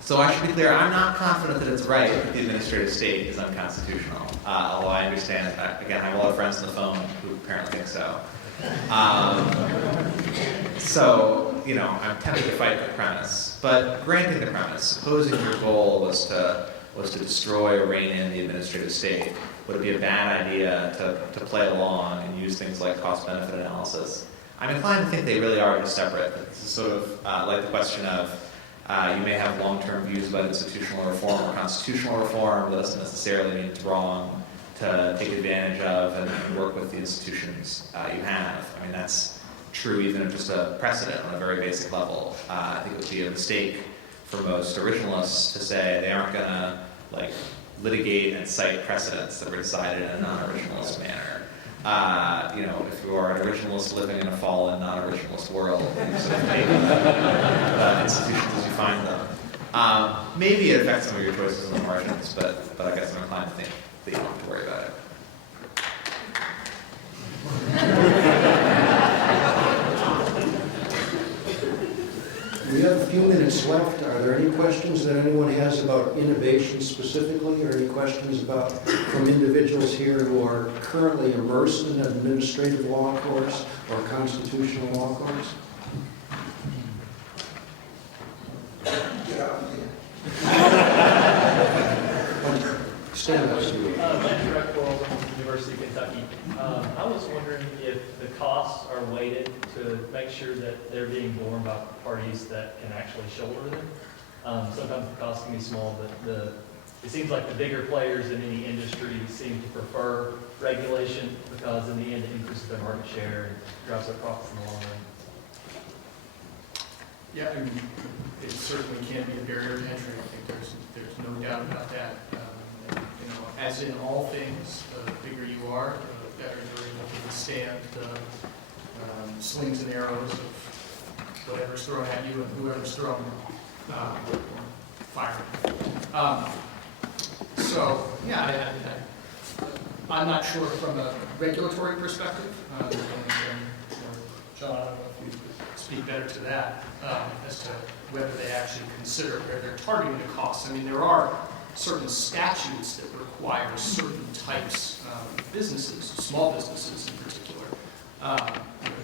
So I should be clear, I'm not confident that it's right that the administrative state is unconstitutional, although I understand, again, I have a lot of friends on the phone who apparently think so. I'm tempted to fight the premise, but granting the premise, supposing your goal was to destroy or rein in the administrative state, would it be a bad idea to play along and use things like cost-benefit analysis? I'm inclined to think they really are just separate. This is sort of like the question of you may have long-term views about institutional reform or constitutional reform. That doesn't necessarily mean it's wrong to take advantage of and work with the institutions you have. I mean, that's true even if just a precedent on a very basic level. I think it would be a mistake for most originalists to say they aren't going to litigate and cite precedents that were decided in a non-originalist manner. If you are an originalist living in a fallen non-originalist world, you sort of take institutions as you find them. Maybe it affects some of your choices on the margins, but I guess I'm inclined to think that you don't have to worry about it. We have a few minutes left. Are there any questions innovation specifically, or any questions about from individuals here who are currently immersed in an administrative law course or constitutional law course? Get out of here. Stand up, Steve. Mike Director from University of Kentucky. I was wondering if the costs are weighted to make sure that they're being borne by parties that can actually shoulder them. Sometimes the costs can be small, but it seems like the bigger players in any industry seem to prefer regulation because in the end it increases their market share and drives their profits in the long run. Yeah, I mean, it certainly can be a barrier to entry. I think there's no doubt about that. You know, as in all things, the bigger you are, the better you're able to withstand slings and arrows of whatever's thrown at you and whoever's thrown fire. So yeah, I'm not sure from a regulatory perspective. And, John, I don't know if you could speak better to that as to whether they actually consider where they're targeting the costs. I mean, there are certain statutes that require certain types of businesses, small businesses in particular,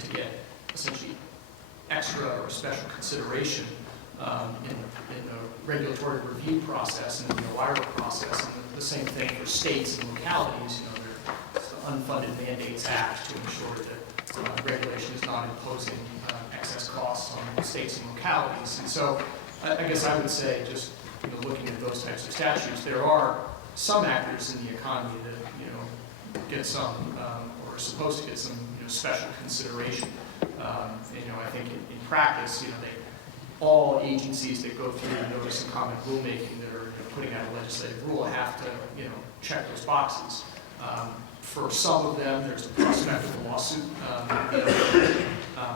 to get essentially extra or special consideration in the regulatory review process and in the OIRA process. And the same thing for states and localities. You know, there's the Unfunded Mandates Act to ensure that regulation is not imposing excess costs on states and localities. And so I guess I would say, just looking at those types of statutes, there are some actors in the economy that get some or are supposed to get some special consideration. I think in practice, all agencies that go through notice and comment rulemaking that are putting out a legislative rule have to check those boxes. For some of them, there's the prospect of a lawsuit,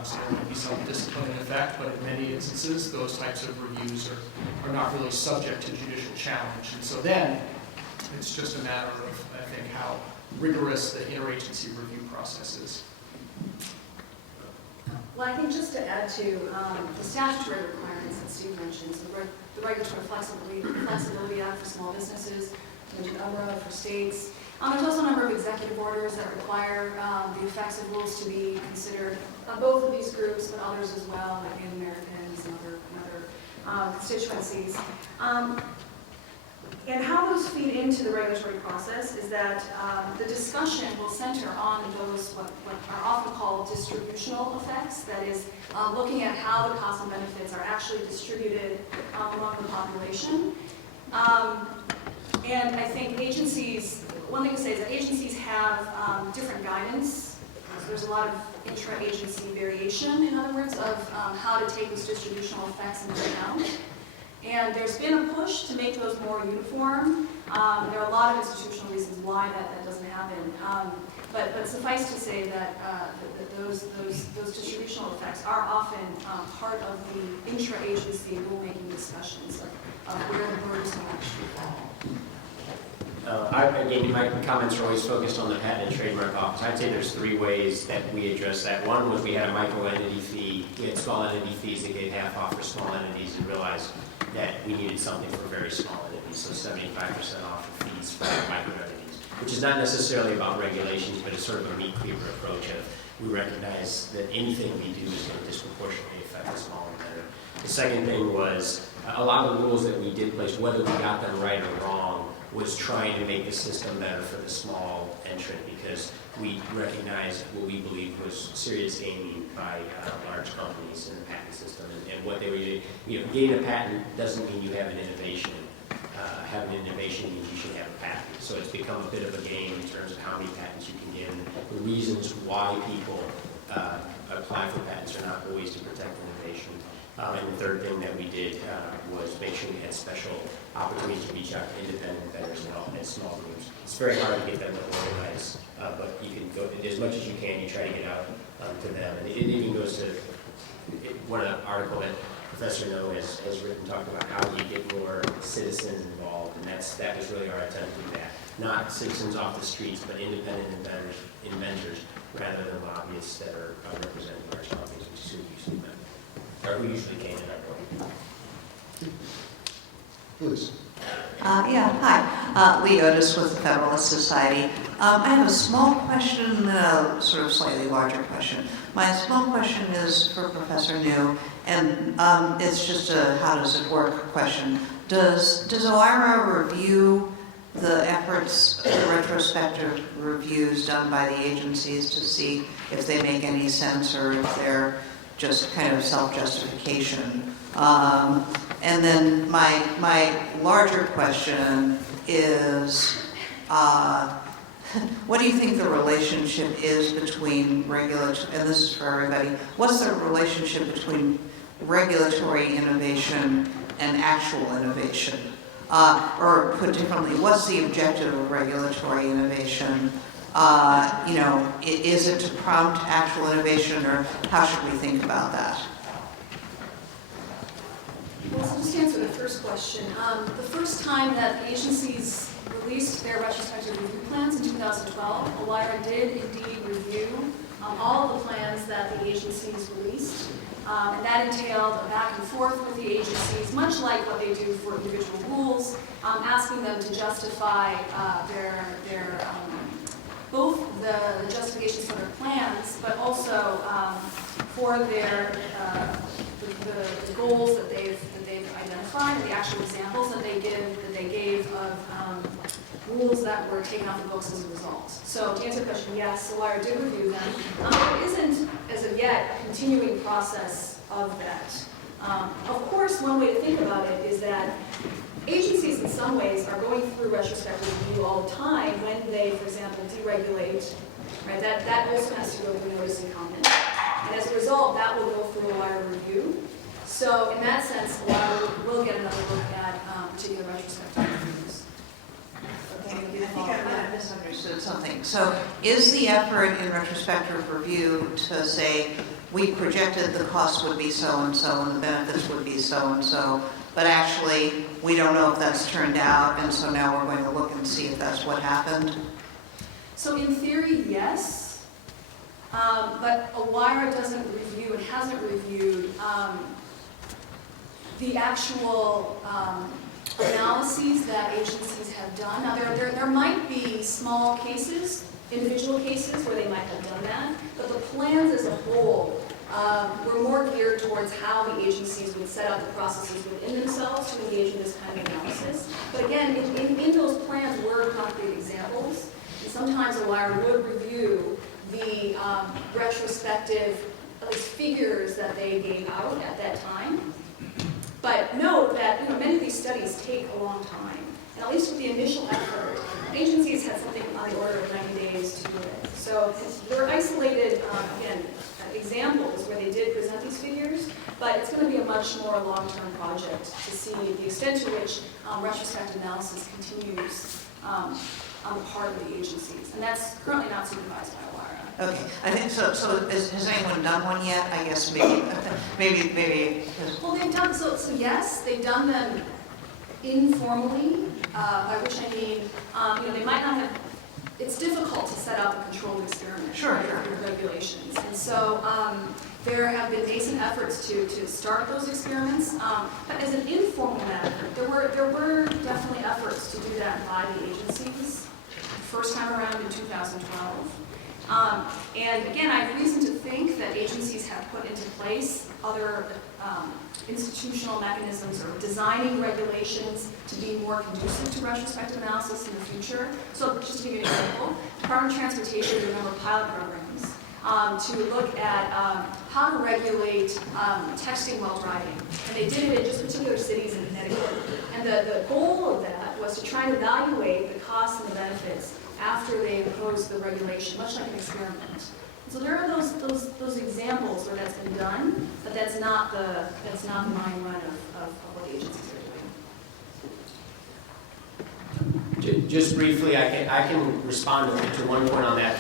so there will be some discipline in effect, but in many instances, those types of reviews are not really subject to judicial challenge. And so then, it's just a matter of, I think, how rigorous the interagency review process is. Well, I think just to add to the statutory requirements that Steve mentioned, so the regulatory flexibility act for small businesses, mentioned UMRA for states. There's also a number of executive orders that require the effects of rules to be considered on both of these groups, but others as well, like Native Americans and other constituencies. And how those feed into the regulatory process is that the discussion will center on those what are often called distributional effects, that is, looking at how the costs and benefits are actually distributed among the population. And I think agencies, one thing to say is that agencies have different guidance. So there's a lot of intra-agency variation, in other words, of how to take those distributional effects into account. And there's been a push to make those more uniform. There are a lot of institutional reasons why that doesn't happen. But suffice to say that those distributional effects are often part of the intra-agency rulemaking discussions of where the burdens will actually fall. Again, my comments are always focused on the Patent and Trademark Office. I'd say there's three ways that we address that. One was we had a micro-entity fee. We had small entity fees that gave half off for small entities and realized that we needed something for very small entities, so 75% off of fees for micro-entities, which is not necessarily about regulations, but it's sort of a meat-cleaver approach of we recognize that anything we do is going to disproportionately affect the small inventor. The second thing was a lot of the rules that we did place, whether we got them right or wrong, was trying to make the system better for the small entrant because we recognized what we believed was serious gaming by large companies in the patent system and what they were doing. Getting a patent doesn't mean you have an innovation. Having an innovation means you should have a patent. So it's become a bit of a game in terms of how many patents you can get and the reasons why people apply for patents are not always to protect innovation. And the third thing that we did was make sure we had special opportunities to reach out to independent vendors and small groups. It's very hard to get them to organize, but you can go as much as you can. You try to get out to them, and it even goes to one article that Professor No has written, talked about how you get more citizens involved, and that was really our attempt to do that. Not citizens off the streets, but independent inventors rather than lobbyists that are representing large companies, which is who usually meant. Or who usually came in our board. Please. Hi. Lee Otis with the Federalist Society. I have a small question and a sort of slightly larger question. My small question is for Professor New, and it's just a how does it work question. Does OIRA review the efforts, the retrospective reviews done by the agencies to see if they make any sense or if they're just kind of self-justification? And then my larger question is, what do you think the relationship is between regulatory, and this is for everybody, what's the relationship between regulatory innovation and actual innovation? Or put differently, what's the objective of regulatory innovation? Is it to prompt actual innovation, or how should we think about that? Well, so just to answer the first question, the first time that the agencies released their retrospective review plans in 2012, OIRA did indeed review all of the plans that the agencies released. And that entailed a back and forth with the agencies, much like what they do for individual rules, asking them to justify both the justifications for their plans, but also for their the goals that they've identified, and the actual examples that they gave of rules that were taken off the books as a result. So to answer the question, yes, OIRA did review them. There isn't, as of yet, a continuing process of that. Of course, one way to think about it is that agencies in some ways are going through retrospective review all the time when they, for example, deregulate. Right? That also has to go through notice and comment. And as a result, that will go through OIRA review. So in that sense, OIRA will get another look at particular retrospective reviews. I think I might have misunderstood something. So is the effort in retrospective review to say, we projected the cost would be so-and-so and the benefits would be so-and-so, but actually we don't know if that's turned out, and so now we're going to look and see if that's what happened? So in theory, yes, but OIRA doesn't review and hasn't reviewed the actual analyses that agencies have done. Now, there might be small cases, individual cases, where they might have done that, but the plans as a whole were more geared towards how the agencies would set up the processes within themselves to engage in this kind of analysis. But again, in those plans were concrete examples, and sometimes OIRA would review the retrospective figures that they gave out at that time. But note that many of these studies take a long time, and at least with the initial effort, agencies had something on the order of 90 days to do it. So there are isolated, again, examples where they did present these figures, but it's going to be a much more long-term project to see the extent to which retrospective analysis continues on the part of the agencies, and that's currently not supervised by OIRA. Okay, I think so. So has anyone done one yet? I guess maybe. Well, they've done so yes, they've done them informally, by which I mean, they might not have. It's difficult to set up a controlled experiment with regulations, and so there have been nascent efforts to start those experiments. But as an informal matter, there were definitely efforts to do that by the agencies. First time around in 2012. And again, I have reason to think that agencies have put into place other institutional mechanisms or designing regulations to be more conducive to retrospective analysis in the future. So just to give you an example, Department of Transportation did a number of pilot programs to look at how to regulate texting while driving. And they did it in just particular cities in Connecticut. And the goal of that was to try and evaluate the costs and the benefits after they imposed the regulation, much like an experiment. So there are those examples where that's been done, but that's not the mind run of what the agencies are doing. Just briefly, I can respond to one point on that.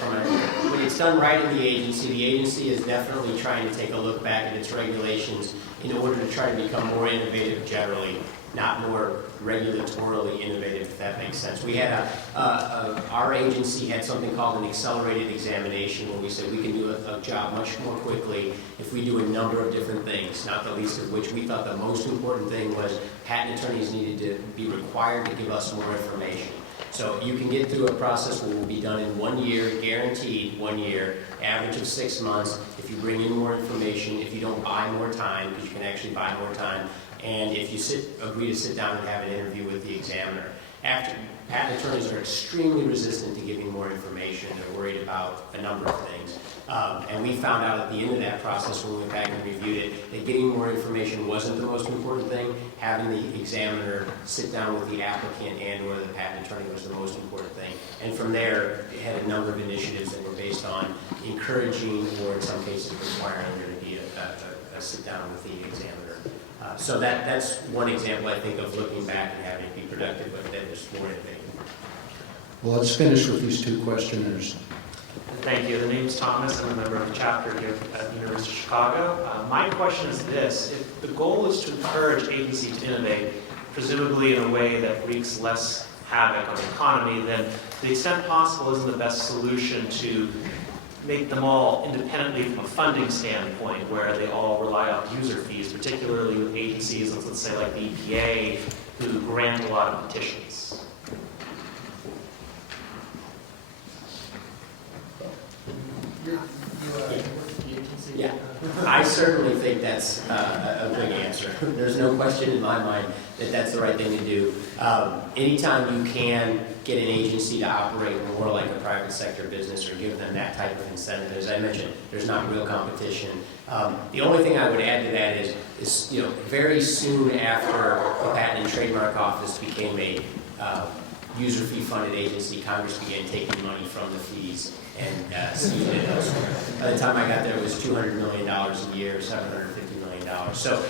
When it's done right in the agency is definitely trying to take a look back at its regulations in order to try to become more innovative generally. not more regulatorily innovative, if that makes sense. We had our agency had something called an accelerated examination where we said we can do a job much more quickly if we do a number of different things, not the least of which we thought the most important thing was patent attorneys needed to be required to give us more information. So you can get through a process where we'll be done in 1 year, guaranteed 1 year, average of 6 months. If you bring in more information, if you don't buy more time, because you can actually buy more time, and if you agree to sit down and have an interview with the examiner. Patent attorneys are extremely resistant to giving more information. They're worried about a number of things. And we found out at the end of that process when we went back and reviewed it that getting more information wasn't the most important thing. Having the examiner sit down with the applicant and or the patent attorney was the most important thing. And from there, it had a number of initiatives that were based on encouraging or in some cases requiring there to be a sit down with the examiner. So that's one example, I think, of looking back and having it be productive, but then there's more innovative. Well, let's finish with these two questioners. Thank you. The name's Thomas. I'm a member of the chapter here at the University of Chicago. My question is this. If the goal is to encourage agencies to innovate, presumably in a way that wreaks less havoc on the economy, then to the extent possible isn't the best solution to make them all independently from a funding standpoint where they all rely on user fees, particularly with agencies, let's say like the EPA, who grant a lot of petitions. Yeah, I certainly think that's a big answer. There's no question in my mind that that's the right thing to do. Anytime you can get an agency to operate more like a private sector business or give them that type of incentive, as I mentioned, there's not real competition. The only thing I would add to that is very soon after the Patent and Trademark Office became a user fee funded agency, Congress began taking money from the fees and seizing it elsewhere. By the time I got there, it was $200 million a year, $750 million. So,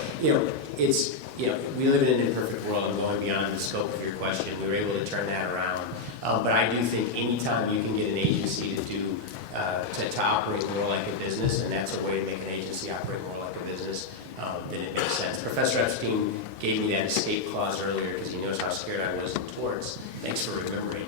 it's, we live in an imperfect world. I'm going beyond the scope of your question. We were able to turn that around. But I do think anytime you can get an agency to do, to operate more like a business, and that's a way to make an agency operate more like a business, then it makes sense. Professor Epstein gave me that escape clause earlier because he knows how scared I was in torts. Thanks for remembering.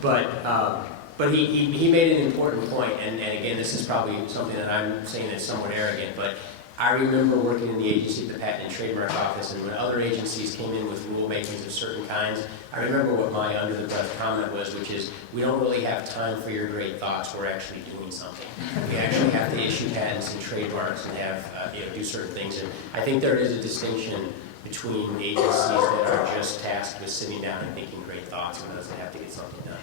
But he made an important point, and again, this is probably something that I'm saying that's somewhat arrogant, but I remember working in the agency at the Patent and Trademark Office, and when other agencies came in with rulemakings of certain kinds, I remember what my under-the-breath comment was, which is, we don't really have time for your great thoughts, we're actually doing something. We actually have to issue patents and trademarks and have, do certain things, and I think there is a distinction between agencies that are just tasked with sitting down and thinking great thoughts and those that have to get something done.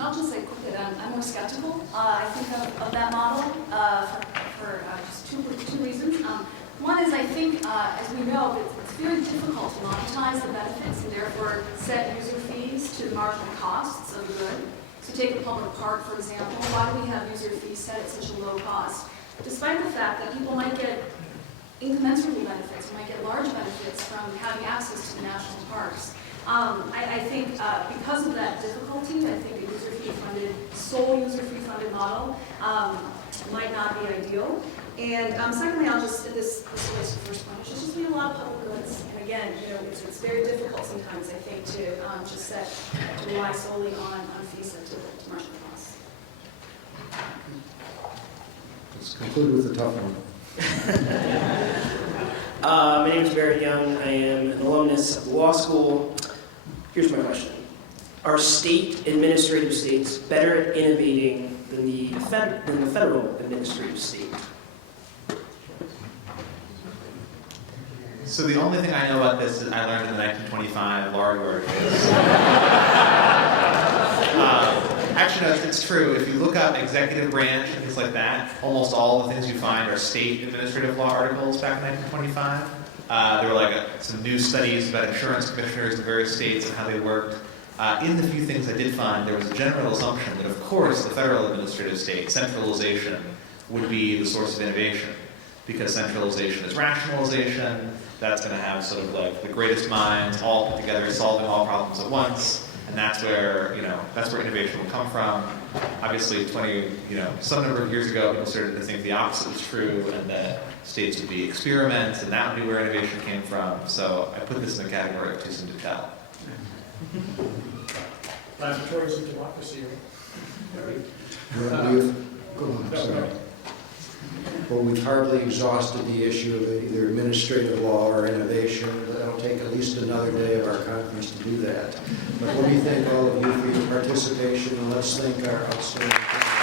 I'll just say quickly that I'm more skeptical, I think, of that model for just two reasons. One is I think, as we know, it's very difficult to monetize the benefits and therefore set user fees to the marginal costs of the good. So take a public park, for example. Why do we have user fees set at such a low cost? Despite the fact that people might get incommensurable benefits, might get large benefits from having access to the national parks. I think because of that difficulty, I think a user fee funded, sole user fee funded model might not be ideal. And secondly, I'll just, this relates to the first point, there's just been a lot of public goods. And again, it's very difficult sometimes, I think, to rely solely on fees set to marginal costs. Let's conclude with the tough one. My name is Barrett Young. I am an alumnus of the law school. Here's my question. Are state administrative states better at innovating than the federal administrative state? So the only thing I know about this is I learned in the 1925 law review case. Actually, no, it's true. If you look up executive branch and things like that, almost all the things you find are state administrative law articles back in 1925. There were some new studies about insurance commissioners in various states and how they worked. In the few things I did find, there was a general assumption that, of course, the federal administrative state, centralization, would be the source of innovation. Because centralization is rationalization, that's going to have sort of like the greatest minds all put together solving all problems at once, And that's where, that's where innovation will come from. Obviously, some number of years ago, people started to think the opposite was true, and that states would be experiments, and that would be where innovation came from. So I put this in the category of too soon to tell. Laboratories of democracy, right? Well, we've hardly exhausted the issue of either administrative law or innovation. That'll take at least another day of our conference to do that. But let me thank all of you for your participation, and let's thank our outstanding panel.